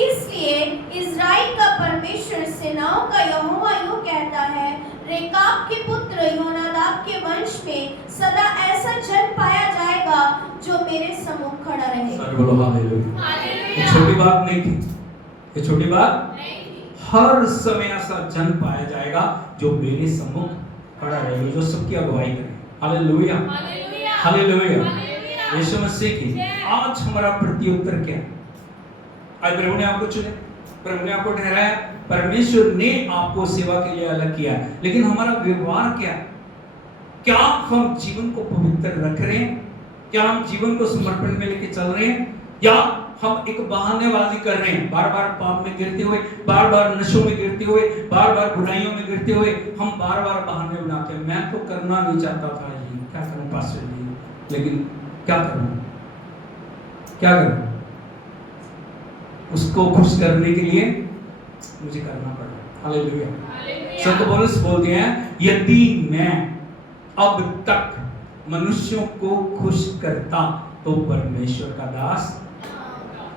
इसलिए इज़राइल का परमेश्वर, सेनाओं का यहोवा यूं कहता है, रेकाब के पुत्र योनादाब के वंश में सदा ऐसा जन पाया जाएगा जो मेरे सम्मुख खड़ा रहे। सर बोलो हालेलुया। हालेलुया, ये छोटी बात नहीं थी, ये छोटी बात नहीं थी। हर समय ऐसा जन पाया जाएगा जो मेरे सम्मुख खड़ा रहेगा, जो सबकी अगुवाई करे। हालेलुया, हालेलुया, हालेलुया, हालेलुया, यीशु मसीह की। आज हमारा प्रत्युत्तर क्या है? आज प्रभु ने आपको चुने, प्रभु ने आपको ठहराया, परमेश्वर ने आपको सेवा के लिए अलग किया, लेकिन हमारा व्यवहार क्या है? क्या हम जीवन को पवित्र रख रहे हैं? क्या हम जीवन को समर्पण में लेके चल रहे हैं, या हम एक बहानेबाजी कर रहे हैं, बार बार पाप में गिरते हुए, बार बार नशों में गिरते हुए, बार बार बुराइयों में गिरते हुए हम बार बार बहाने बनाते हैं। मैं तो करना नहीं चाहता था जी, क्या करूं पास्टर जी, लेकिन क्या करूं, क्या करूं? उसको खुश करने के लिए मुझे करना पड़ा। हालेलुया, संत पौलुस बोलते हैं, यदि मैं अब तक मनुष्यों को खुश करता तो परमेश्वर का दास।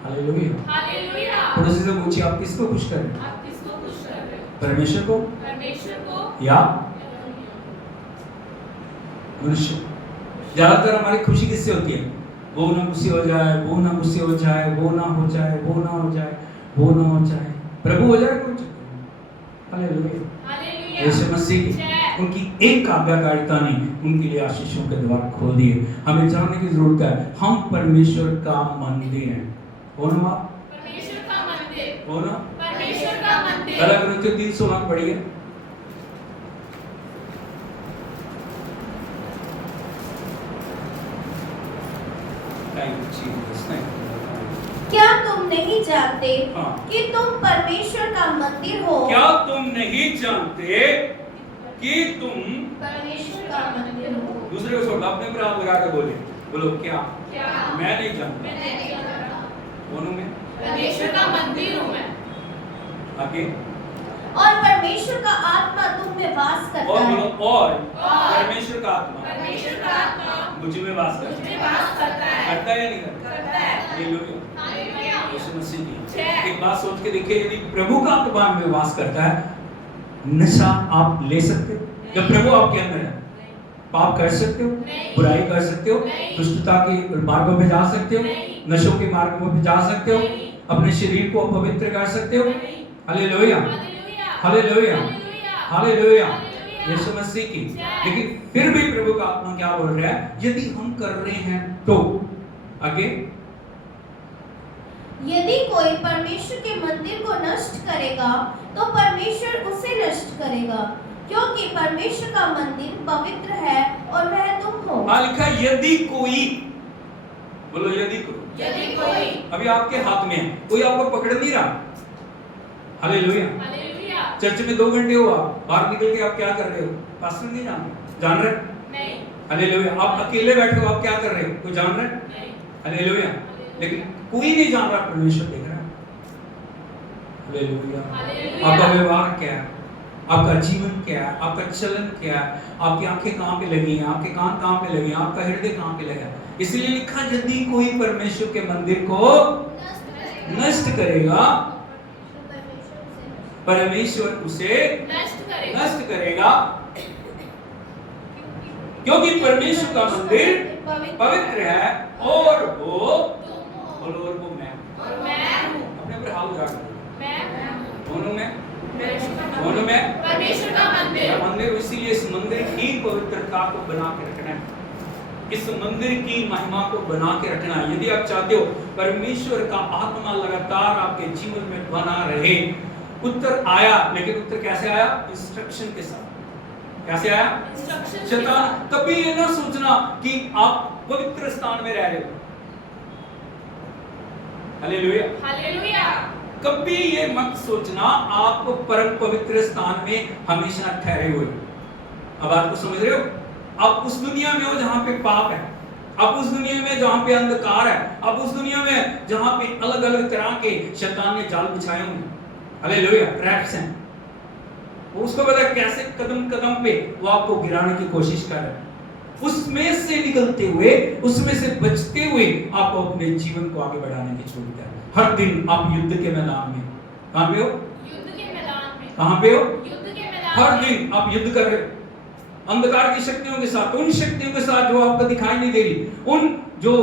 Hallelujah, hallelujah. पड़ोसी से पूछिए, आप किसको खुश कर रहे हैं? आप किसको खुश कर रहे हो? परमेश्वर को परमेश्वर को या मनुष्य? ज्यादातर हमारी खुशी किससे होती है? वो ना गुस्से हो जाए, वो ना गुस्से हो जाए, वो ना हो जाए, वो ना हो जाए, वो ना हो जाए, प्रभु हो जाए कुछ। हालेलुया, हालेलुया, यीशु मसीह की उनकी एक आज्ञाकारिता ने उनके लिए आशीषों के द्वार खोल दिए। हमें जानने की जरूरत है, हम परमेश्वर का मंदिर हैं। कौन हो आप? परमेश्वर का मंदिर, कौन हो? परमेश्वर का मंदिर। पहला कुरिन्थियों 3:16 पढ़िए। क्या तुम नहीं जानते हाँ। कि तुम परमेश्वर का मंदिर हो? क्या तुम नहीं जानते कि तुम परमेश्वर का मंदिर हो। दूसरे को छोड़, अपने पर हाथ लगा के बोले, बोलो क्या? क्या? मैं नहीं जानता। मैं नहीं जानता। कौन मैं? परमेश्वर का मंदिर हूँ मैं। आगे और परमेश्वर का आत्मा तुम में वास करता और है। बोलो, और परमेश्वर का आत्मा परमेश्वर का आत्मा मुझ में वास करता मुझ है। में वास करता है। करता है या नहीं करता? करता है। हालेलुया, हालेलुया, यीशु मसीह की। जय। एक बात सोच के देखिए, यदि प्रभु का आत्मा में वास करता है, नशा आप ले सकते हो? जब प्रभु आपके अंदर है, पाप कर सकते हो, नहीं। बुराई कर सकते हो, नहीं। दुष्टता के मार्गों पे जा सकते हो, नहीं। नशों के मार्गों पे जा सकते हो, नहीं। अपने शरीर को अपवित्र कर सकते हो। नहीं। हालेलुया, hallelujah, hallelujah, hallelujah, hallelujah, hallelujah. यीशु मसीह की। जय। लेकिन फिर भी प्रभु का आत्मा क्या बोल रहा है? यदि हम कर रहे हैं तो आगे, यदि कोई परमेश्वर के मंदिर को नष्ट करेगा तो परमेश्वर उसे नष्ट करेगा, क्योंकि परमेश्वर का मंदिर पवित्र है और वह तुम हो। हाँ लिखा है, यदि कोई, बोलो यदि कोई। यदि कोई, अभी आपके हाथ में है, कोई आपको पकड़ नहीं रहा। हालेलुया, हालेलुया, चर्च में 2 घंटे हुआ, बाहर निकल के आप क्या कर रहे हो? पास्टर नहीं जान रहे? नहीं। हालेलुया। आप अकेले बैठे हो, आप क्या कर रहे हो? कोई जान रहा है? नहीं। हालेलुया। लेकिन कोई नहीं जान रहा, परमेश्वर देख रहा है। हालेलुया। आपका व्यवहार क्या है, आपका जीवन क्या है, आपका चलन क्या है, आपकी आंखें कहाँ पे लगी हैं, आपके कान कहाँ पे लगे हैं, आपका हृदय कहाँ पे लगा है। इसलिए लिखा, यदि कोई परमेश्वर के मंदिर को नष्ट करेगा, परमेश्वर उसे नष्ट करेगा, क्योंकि परमेश्वर का मंदिर पवित्र है और वो मैं अपने ऊपर हाथ उठा कर दोनों में परमेश्वर का मंदिर। इसीलिए इस मंदिर की पवित्रता को बना के रखना है, इस मंदिर की महिमा को बना के रखना है। यदि आप चाहते हो परमेश्वर का आत्मा लगातार आपके जीवन में बना रहे। उत्तर आया, लेकिन उत्तर कैसे आया? इंस्ट्रक्शन के साथ। कैसे आया? शैतान कभी ये ना सोचना कि आप पवित्र स्थान में रह रहे हो। हालेलुया। कभी ये मत सोचना आप परम पवित्र स्थान में हमेशा ठहरे हुए। अब आपको समझ रहे हो? आप उस दुनिया में हो जहां पे पाप है, आप उस दुनिया में जहां पे अंधकार है, आप उस दुनिया में जहां पे अलग अलग तरह के शैतान ने जाल बिछाए होंगे। हालेलुया। ट्रैप्स हैं। उसको पता कैसे कदम कदम पे वो आपको गिराने की कोशिश कर रहा है। उसमें से निकलते हुए, उसमें से बचते हुए आपको अपने जीवन को आगे बढ़ाने की जरूरत है। हर दिन आप युद्ध के मैदान में। कहां पे हो? युद्ध के मैदान में। कहां पे हो? युद्ध के मैदान में। हर दिन आप युद्ध कर रहे हो अंधकार की शक्तियों के साथ, उन शक्तियों के साथ जो आपको दिखाई नहीं दे रही, उन जो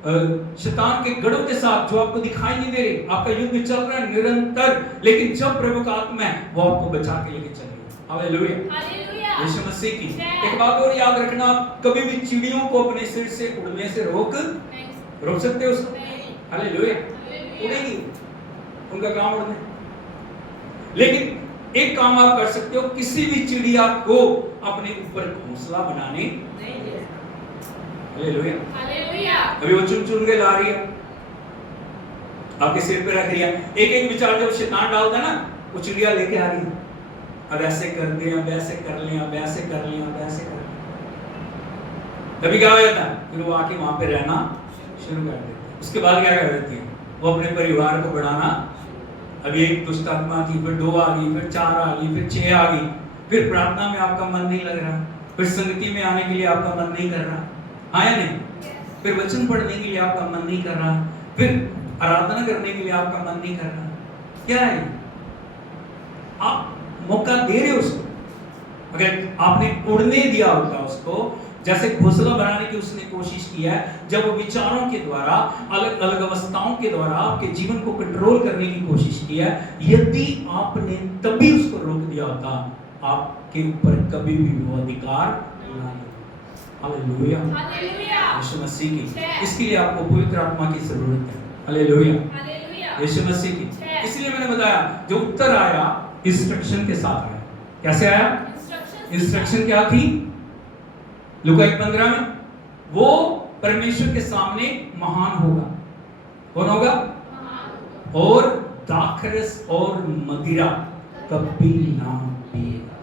शैतान के गढ़ों के साथ जो आपको दिखाई नहीं दे रही। आपका युद्ध चल रहा है निरंतर, लेकिन जब प्रभु का आत्मा है वो आपको बचा के लेके चलेगा। हालेलुया। यीशु मसीह की एक बात और याद रखना, कभी भी चिड़ियों को अपने सिर से उड़ने से रोक सकते हो उसको? हालेलुया। उड़ेगी, उनका काम उड़ना। लेकिन एक काम आप कर सकते हो, किसी भी चिड़िया को अपने ऊपर घोंसला बनाने नहीं दे। हालेलुया। अभी वो चुन के ला रही है, आपके सिर पे रख रही है। एक एक विचार जब शैतान डालता है ना, वो चिड़िया लेके आ रही है। अब ऐसे कर दे, अब ऐसे कर ले, अब ऐसे कर ले, अब ऐसे कर ले। तभी क्या हो जाता है? फिर वो आके वहां पे रहना शुरू कर देती है। उसके बाद क्या कर देती है? वो अपने परिवार को बढ़ाना। अभी एक दुष्ट आत्मा थी, फिर 2 आ गई, फिर 4 आ गई, फिर 6 आ गई। फिर प्रार्थना में आपका मन नहीं लग रहा, फिर संगति में आने के लिए आपका मन नहीं कर रहा, हाँ या नहीं? फिर वचन पढ़ने के लिए आपका मन नहीं कर रहा, फिर आराधना करने के लिए आपका मन नहीं कर रहा। क्या है? आप मौका दे रहे हो उसको। अगर आपने उड़ने दिया होता उसको, जैसे घोंसला बनाने की उसने कोशिश किया है, जब वो विचारों के द्वारा, अलग अलग अवस्थाओं के द्वारा आपके जीवन को कंट्रोल करने की कोशिश किया है, यदि आपने तभी उसको रोक दिया होता, आपके ऊपर कभी भी वो अधिकार नहीं। हालेलुया। यीशु मसीह की, इसके लिए आपको पवित्र आत्मा की जरूरत है। हालेलुया। यीशु मसीह की। इसलिए मैंने बताया, जो उत्तर आया इंस्ट्रक्शन के साथ आया। कैसे आया? इंस्ट्रक्शन क्या थी? लूका 1:15 में, वो परमेश्वर के सामने महान होगा। कौन होगा? और दाखरस और मदिरा कभी ना पिएगा।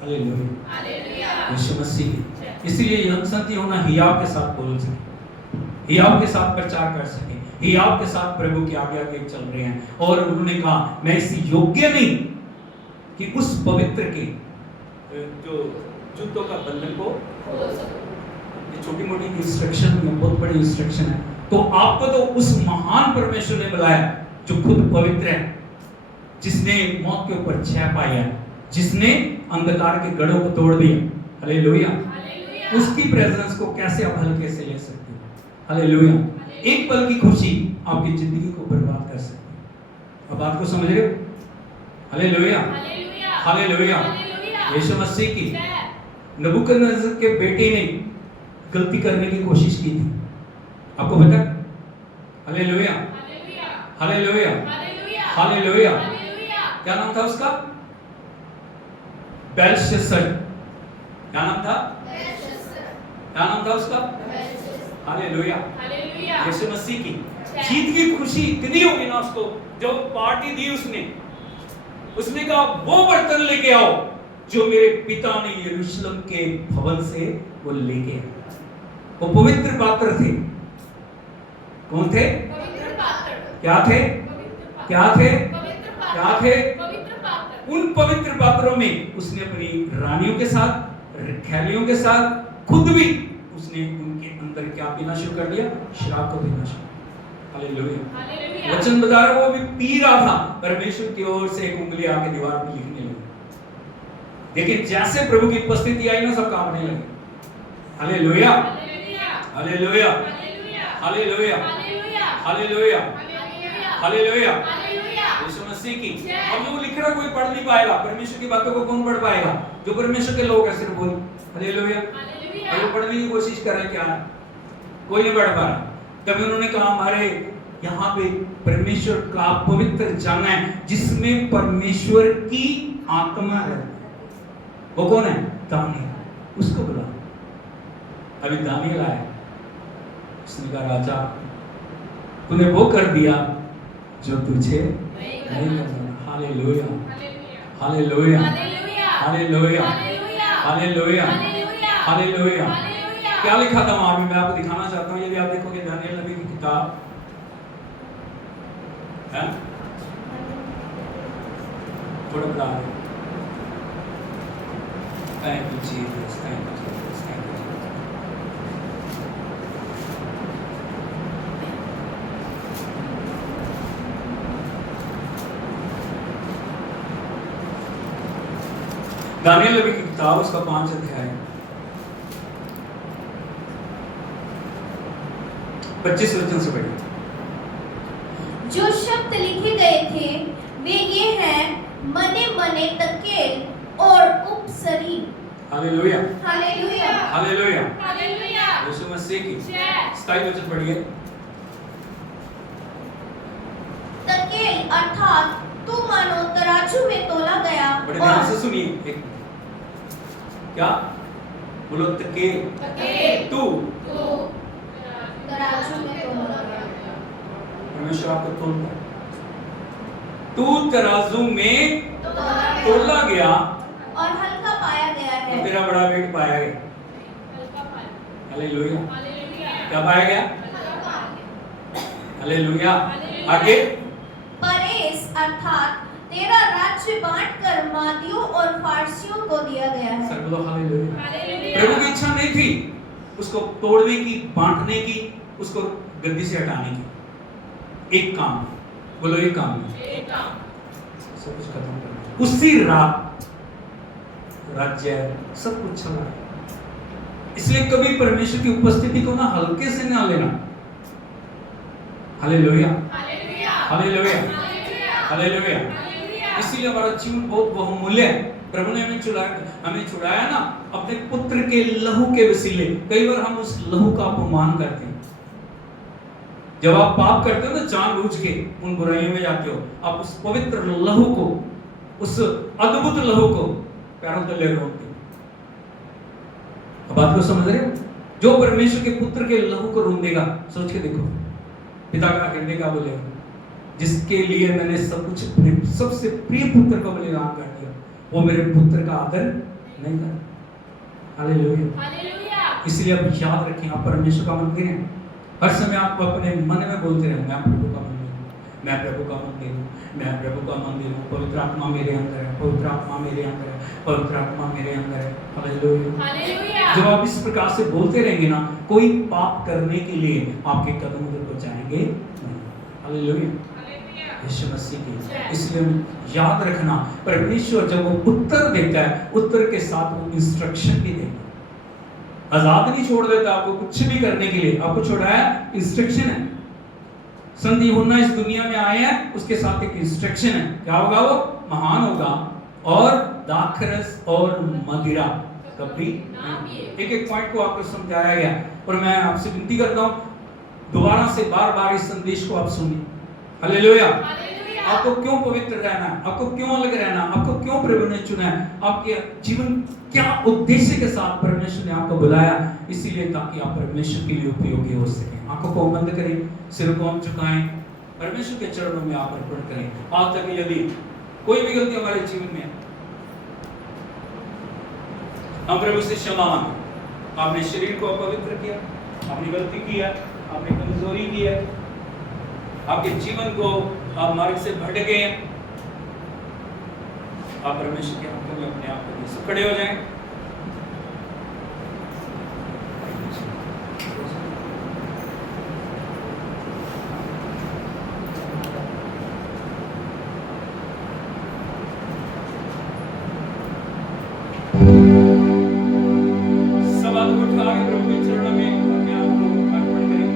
हालेलुया। यीशु मसीह। इसलिए यंग होना हियाव के साथ बोल सके, हियाव के साथ प्रचार कर सके, हियाव के साथ प्रभु की आज्ञा के चल रहे हैं। और उन्होंने कहा, मैं इस योग्य नहीं कि उस पवित्र के जो जूतों का बंधन को खोल सकूं। ये छोटी मोटी इंस्ट्रक्शन है, बहुत बड़ी इंस्ट्रक्शन है। तो आपको तो उस महान परमेश्वर ने बुलाया जो खुद पवित्र है, जिसने मौत के ऊपर जय पाई है, जिसने अंधकार के गढ़ों को तोड़ दिया। हालेलुया। उसकी प्रेजेंस को कैसे आप हल्के से ले सकते हो? हालेलुया। एक पल की खुशी आपकी जिंदगी को बर्बाद कर सकती है। अब बात को समझ रहे हो? हालेलुया। हालेलुया। यीशु मसीह की। नबूकदनेस्सर के बेटे ने गलती करने की कोशिश की थी, आपको पता है? हालेलुया। हालेलुया। हालेलुया। क्या नाम था उसका? बेलशस्सर। क्या नाम था? क्या नाम था उसका? हालेलुया। यीशु मसीह की जीत की खुशी इतनी होगी ना उसको, जो पार्टी दी उसने, उसने कहा वो बर्तन लेके आओ जो मेरे पिता ने यरूशलेम के भवन से वो लेके आया। वो पवित्र पात्र थे। कौन थे? पवित्र पात्र। क्या थे? क्या थे? पवित्र पात्र। क्या थे? पवित्र पात्र। उन पवित्र पात्रों में उसने अपनी रानियों के साथ, रखैलियों के साथ, खुद भी उसने उनके अंदर क्या पीना शुरू कर दिया? शराब को पीना शुरू। हालेलुया। हालेलुया। वचन बता रहा है वो भी पी रहा था। परमेश्वर की ओर से एक उंगली आके दीवार पे लिखने लगी। लेकिन जैसे प्रभु की उपस्थिति आई ना, सब कांपने लगे। हालेलुया। हालेलुया। हालेलुया। हालेलुया। हालेलुया। यीशु मसीह की। अब जो लिख रहा कोई पढ़ नहीं पाएगा। परमेश्वर की बातों को कौन पढ़ पाएगा? जो परमेश्वर के लोग हैं सिर्फ बोल। हालेलुया। और वो पढ़ने की कोशिश कर रहे, क्या कोई नहीं पढ़ पा रहा। तभी उन्होंने कहा हमारे यहाँ पे परमेश्वर का पवित्र जन है जिसमें परमेश्वर की आत्मा है। वो कौन है? दानियल। उसको बुला। अभी दानियल आया। उसने कहा राजा तूने वो कर दिया जो तुझे नहीं करना। Hallelujah. Hallelujah. Hallelujah. Hallelujah. Hallelujah. क्या लिखा था वहां में? मैं आपको दिखाना चाहता हूँ। यदि आप देखोगे दानियल नबी की किताब है, थोड़ा बड़ा है। Thank you, Jesus. Thank you, Jesus. Thank you, Jesus. Daniel नबी की किताब उसका 5 अध्याय 25 वचन से पढ़िए। जो शब्द लिखे गए थे वे ये हैं, मने मने तकेल और उपसरी। हालेलुया। हालेलुया। हालेलुया। हालेलुया। यीशु मसीह की। 27 वचन पढ़िए। तकेल अर्थात तू मानो तराजू में तोला गया। बड़े ध्यान से सुनिए। क्या बोलो? तकेल। तकेल। तू तराजू में तोला गया। परमेश्वर आपको तोलता है। तू तराजू में तोला गया और हल्का पाया गया तो है। तेरा बड़ा वेट पाया गया। हालेलुया। क्या पाया गया? हालेलुया। आगे परेस अर्थात तेरा राज्य बांटकर मादियों और फारसियों को दिया गया है। सर बोलो हालेलुया। प्रभु की इच्छा नहीं थी उसको तोड़ने की, बांटने की, उसको गद्दी से हटाने की। एक काम, बोलो एक काम, सब कुछ खत्म करना। उसी रात राज्य सब कुछ चला। इसलिए कभी परमेश्वर की उपस्थिति को ना हल्के से ना लेना। हालेलुया। हालेलुया। हालेलुया। इसलिए हमारा जीवन बहुत बहुमूल्य है। प्रभु ने हमें छुड़ाया ना अपने पुत्र के लहू के वसीले। कई बार हम उस लहू का अपमान करते हैं। जब आप पाप करते हो ना जानबूझ के उन बुराइयों में जाते हो, आप उस पवित्र लहू को, उस अद्भुत लहू को पैरों तले रोकते हो। अब बात को समझ रहे हो? जो परमेश्वर के पुत्र के लहू को रोंदेगा, सोच के देखो पिता का कहने का बोलेगा, जिसके लिए मैंने सब कुछ अपने सबसे प्रिय पुत्र को बलिदान कर दिया, वो मेरे पुत्र का आदर नहीं कर। हालेलुया। इसलिए आप याद रखें, आप परमेश्वर का मंदिर हैं। हर समय आप अपने मन में बोलते रहे, मैं प्रभु का मंदिर हूँ, मैं प्रभु का मंदिर हूँ, मैं प्रभु का मंदिर हूँ। पवित्र आत्मा मेरे अंदर है, पवित्र आत्मा मेरे अंदर है, पवित्र आत्मा मेरे अंदर है। हालेलुया। जब आप इस प्रकार से बोलते रहेंगे ना, कोई पाप करने के लिए आपके कदम उधर को जाएंगे नहीं। हालेलुया। यीशु मसीह की। इसलिए याद रखना, परमेश्वर जब वो उत्तर देता है, उत्तर के साथ वो इंस्ट्रक्शन भी देता है। आजाद नहीं छोड़ देता आपको कुछ भी करने के लिए, आपको छोड़ाया इंस्ट्रक्शन है। संत यूहन्ना इस दुनिया में आए हैं, उसके साथ एक इंस्ट्रक्शन है। क्या होगा? वो महान होगा और दाखरस और मदिरा कभी एक एक पॉइंट को आपको समझाया गया। और मैं आपसे विनती करता हूँ, दोबारा से बार-बार इस संदेश को आप सुनिए। हालेलुया। आपको क्यों पवित्र रहना है, आपको क्यों अलग रहना, आपको क्यों प्रभु ने चुना है, आपके जीवन क्या उद्देश्य के साथ परमेश्वर ने आपको बुलाया, इसीलिए ताकि आप परमेश्वर के लिए उपयोगी हो सकें। आंखों को बंद करें, सिर को हम झुकाएं, परमेश्वर के चरणों में आप अर्पण करें। आज तक यदि कोई भी गलती हमारे जीवन में है, हम प्रभु से क्षमा मांगे। आपने शरीर को अपवित्र किया, आपने गलती किया, आपने कमजोरी की है, आपके जीवन को आप मार्ग से भटके हैं, आप परमेश्वर के हाथों में अपने आप को सब खड़े हो जाएं। सब हाथ उठा के प्रभु के चरणों में अपने आप को अर्पण करें।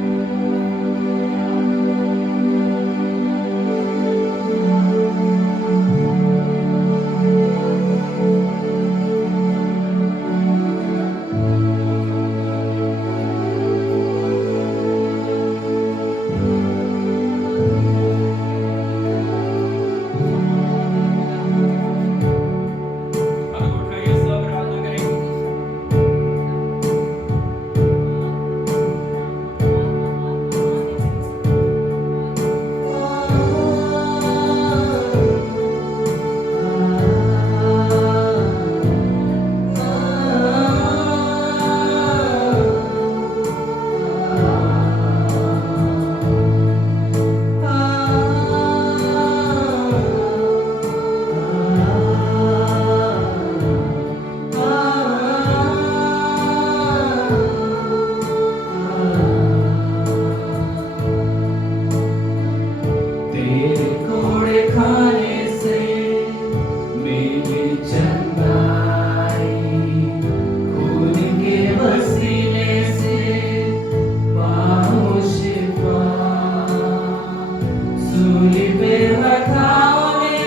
हाथ उठाइए, सब प्रार्थना करें। तेरे कोड़े खाने से मेरी चंगाई, खून के वसीले से पाऊं शिफा। सूली पे घावों ने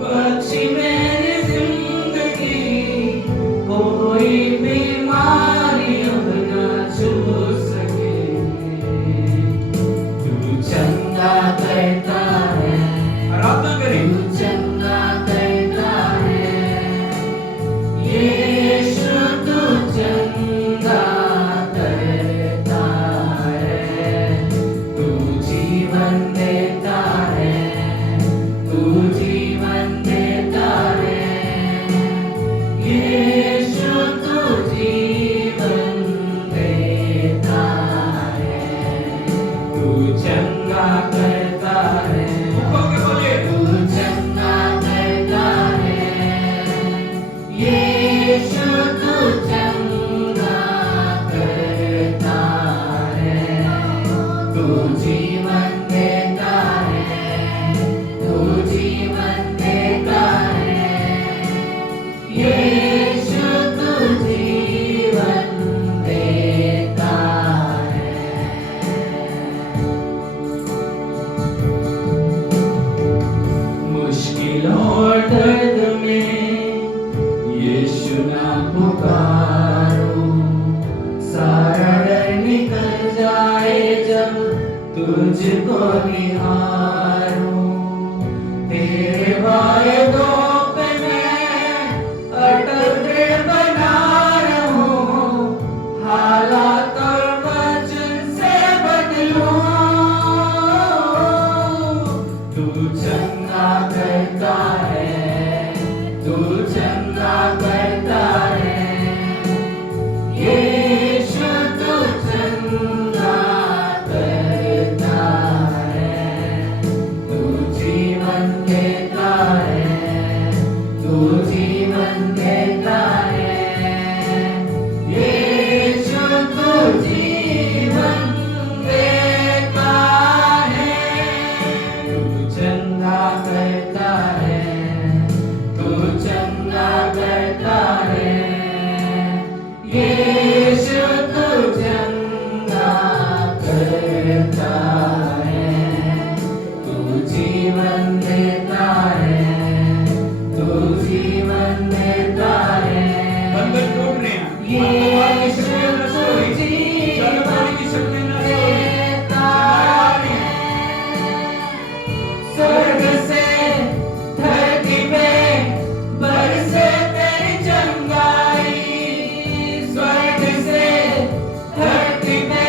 बख्शी मेरी जिंदगी, कोई बीमारी अब ना छू सके। तू चंगा करता है, आराधना करें। तू चंगा करता है, यीशु तू चंगा करता है। तू जीवन देता है, तू जीवन देता है, यीशु तू जीवन देता है। तू चंगा करता है, मुखों के बोले, तू चंगा करता है, यीशु तू चंगा करता है। तू जीवन देता है, तू जीवन देता है, यीशु तू जीवन देता है। मुश्किल और दर्द में यीशु नाम पुकारो, सारा डर निकल जाए जब तुझको निहारो। तेरे वायदों पे मैं अटल दृढ़ बना रहूं, हालात और वचन से बदलूं। तू चंगा करता है, तू चंगा करता है, यीशु तू चंगा करता है। तू जीवन देता है, तू जीवन देता है, यीशु तू जीवन देता है। तू चंगा करता है, तू चंगा करता है, यीशु तू चंगा करता है। तू जीवन देता है, तू जीवन देता है, बंधन टूट रहे हैं, यीशु तू जीवन देता है। स्वर्ग से धरती पे बरसे तेरी चंगाई, स्वर्ग से धरती पे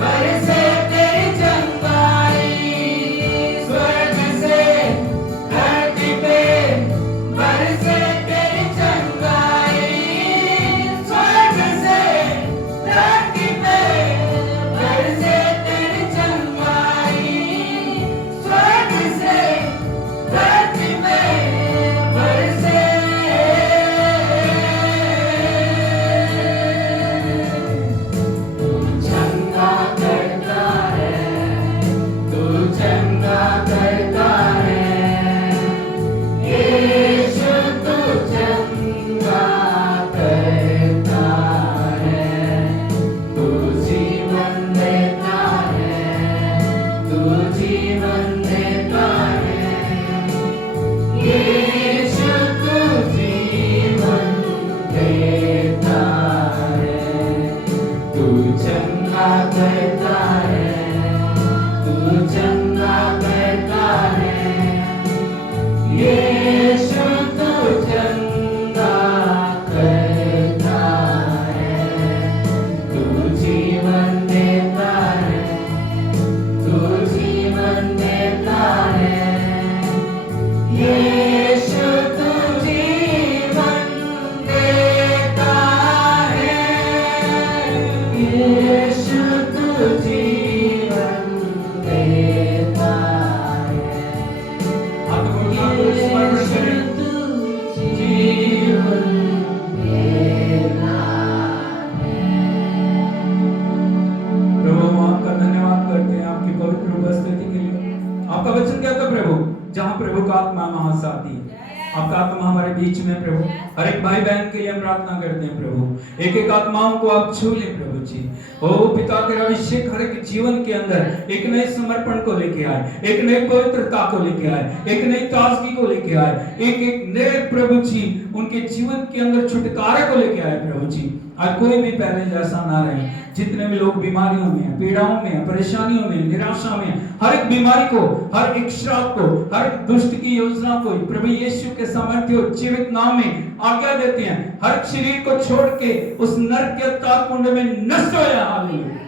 बरसे तेरी चंगाई। प्रभु का आत्मा महासाथी आपका आत्मा हमारे बीच में प्रभु। हर एक भाई बहन के लिए हम प्रार्थना करते हैं प्रभु, एक एक आत्माओं को आप छू ले प्रभु जी। ओ पिता तेरा अभिषेक हर एक जीवन के अंदर एक नए समर्पण को लेके आए, एक नई पवित्रता को लेके आए, एक नई ताजगी को लेके आए, एक नए प्रभु जी उनके जीवन के अंदर छुटकारे को लेके आए प्रभु जी। आज कोई भी पहले जैसा ना रहे, जितने भी लोग बीमारियों में, पीड़ाओं में, परेशानियों में, निराशा में, हर एक बीमारी को, हर एक श्राप को, हर एक दुष्ट की योजना को प्रभु यीशु के सामर्थ्य और जीवित नाम में आज्ञा देते हैं, हर शरीर को छोड़ के उस नरक के अर्थात कुंड में नष्ट हो जाए। हालेलुया।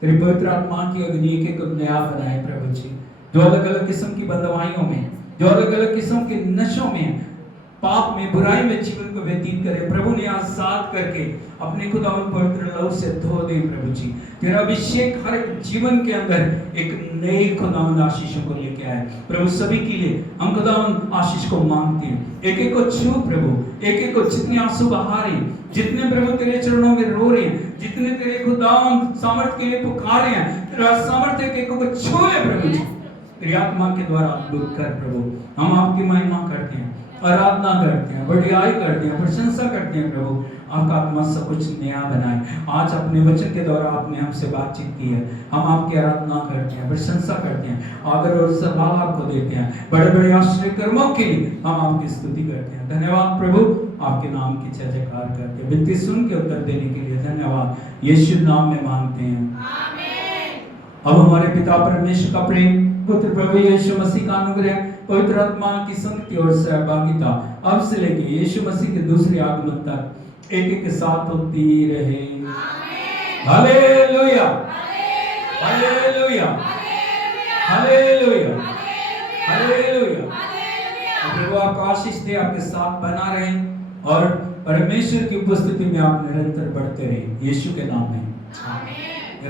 तेरी पवित्र आत्मा की अग्नि एक एक को नया बनाए प्रभु जी, जो अलग अलग किस्म की बंधुआइयों में, जो अलग अलग किस्म के नशों में, पाप में, बुराई में जीवन को व्यतीत करे प्रभु ने आजाद करके अपने खुदावंद पवित्र लहू से धो दे प्रभु जी। तेरा अभिषेक हर एक जीवन के अंदर एक नए खुदावंद आशीषों को लेके आए प्रभु। सभी के लिए हम खुदावंद आशीष को मांगते हैं, एक एक को छू प्रभु, एक एक को जितने आंसू बहा रहे हैं, जितने प्रभु तेरे चरणों में रो रहे हैं, जितने तेरे खुदावंद सामर्थ के लिए पुकार रहे हैं, तेरा सामर्थ्य एक एक को छू ले प्रभु जी। तेरी आत्मा के द्वारा अद्भुत कर प्रभु। हम आपकी महिमा करते हैं, आराधना करते हैं, बढ़ियाई करते हैं, प्रशंसा करते हैं प्रभु। आपका आत्मा सब कुछ नया बनाए। आज अपने वचन के द्वारा आपने हमसे बातचीत की है, हम आपकी आराधना करते हैं, प्रशंसा करते हैं, आदर और सलाह आपको देते हैं। बड़े बड़े आश्चर्य कर्मों के लिए हम आपकी स्तुति करते हैं। धन्यवाद प्रभु, आपके नाम की जय जयकार करते हैं। विनती सुन के उत्तर देने के लिए धन्यवाद, यीशु नाम में मांगते हैं, आमीन। अब हमारे पिता परमेश्वर का प्रेम, पुत्र प्रभु यीशु मसीह का अनुग्रह, पवित्र आत्मा की संगति और सहभागिता अब से लेके यीशु मसीह के दूसरे आगमन तक एक एक के साथ होती रहे। हालेलुया, हालेलुया, हालेलुया, हालेलुया। प्रभु आपको आशीष दे, आपके साथ बना रहे और परमेश्वर की उपस्थिति में आप निरंतर बढ़ते रहे, यीशु के नाम में आमीन।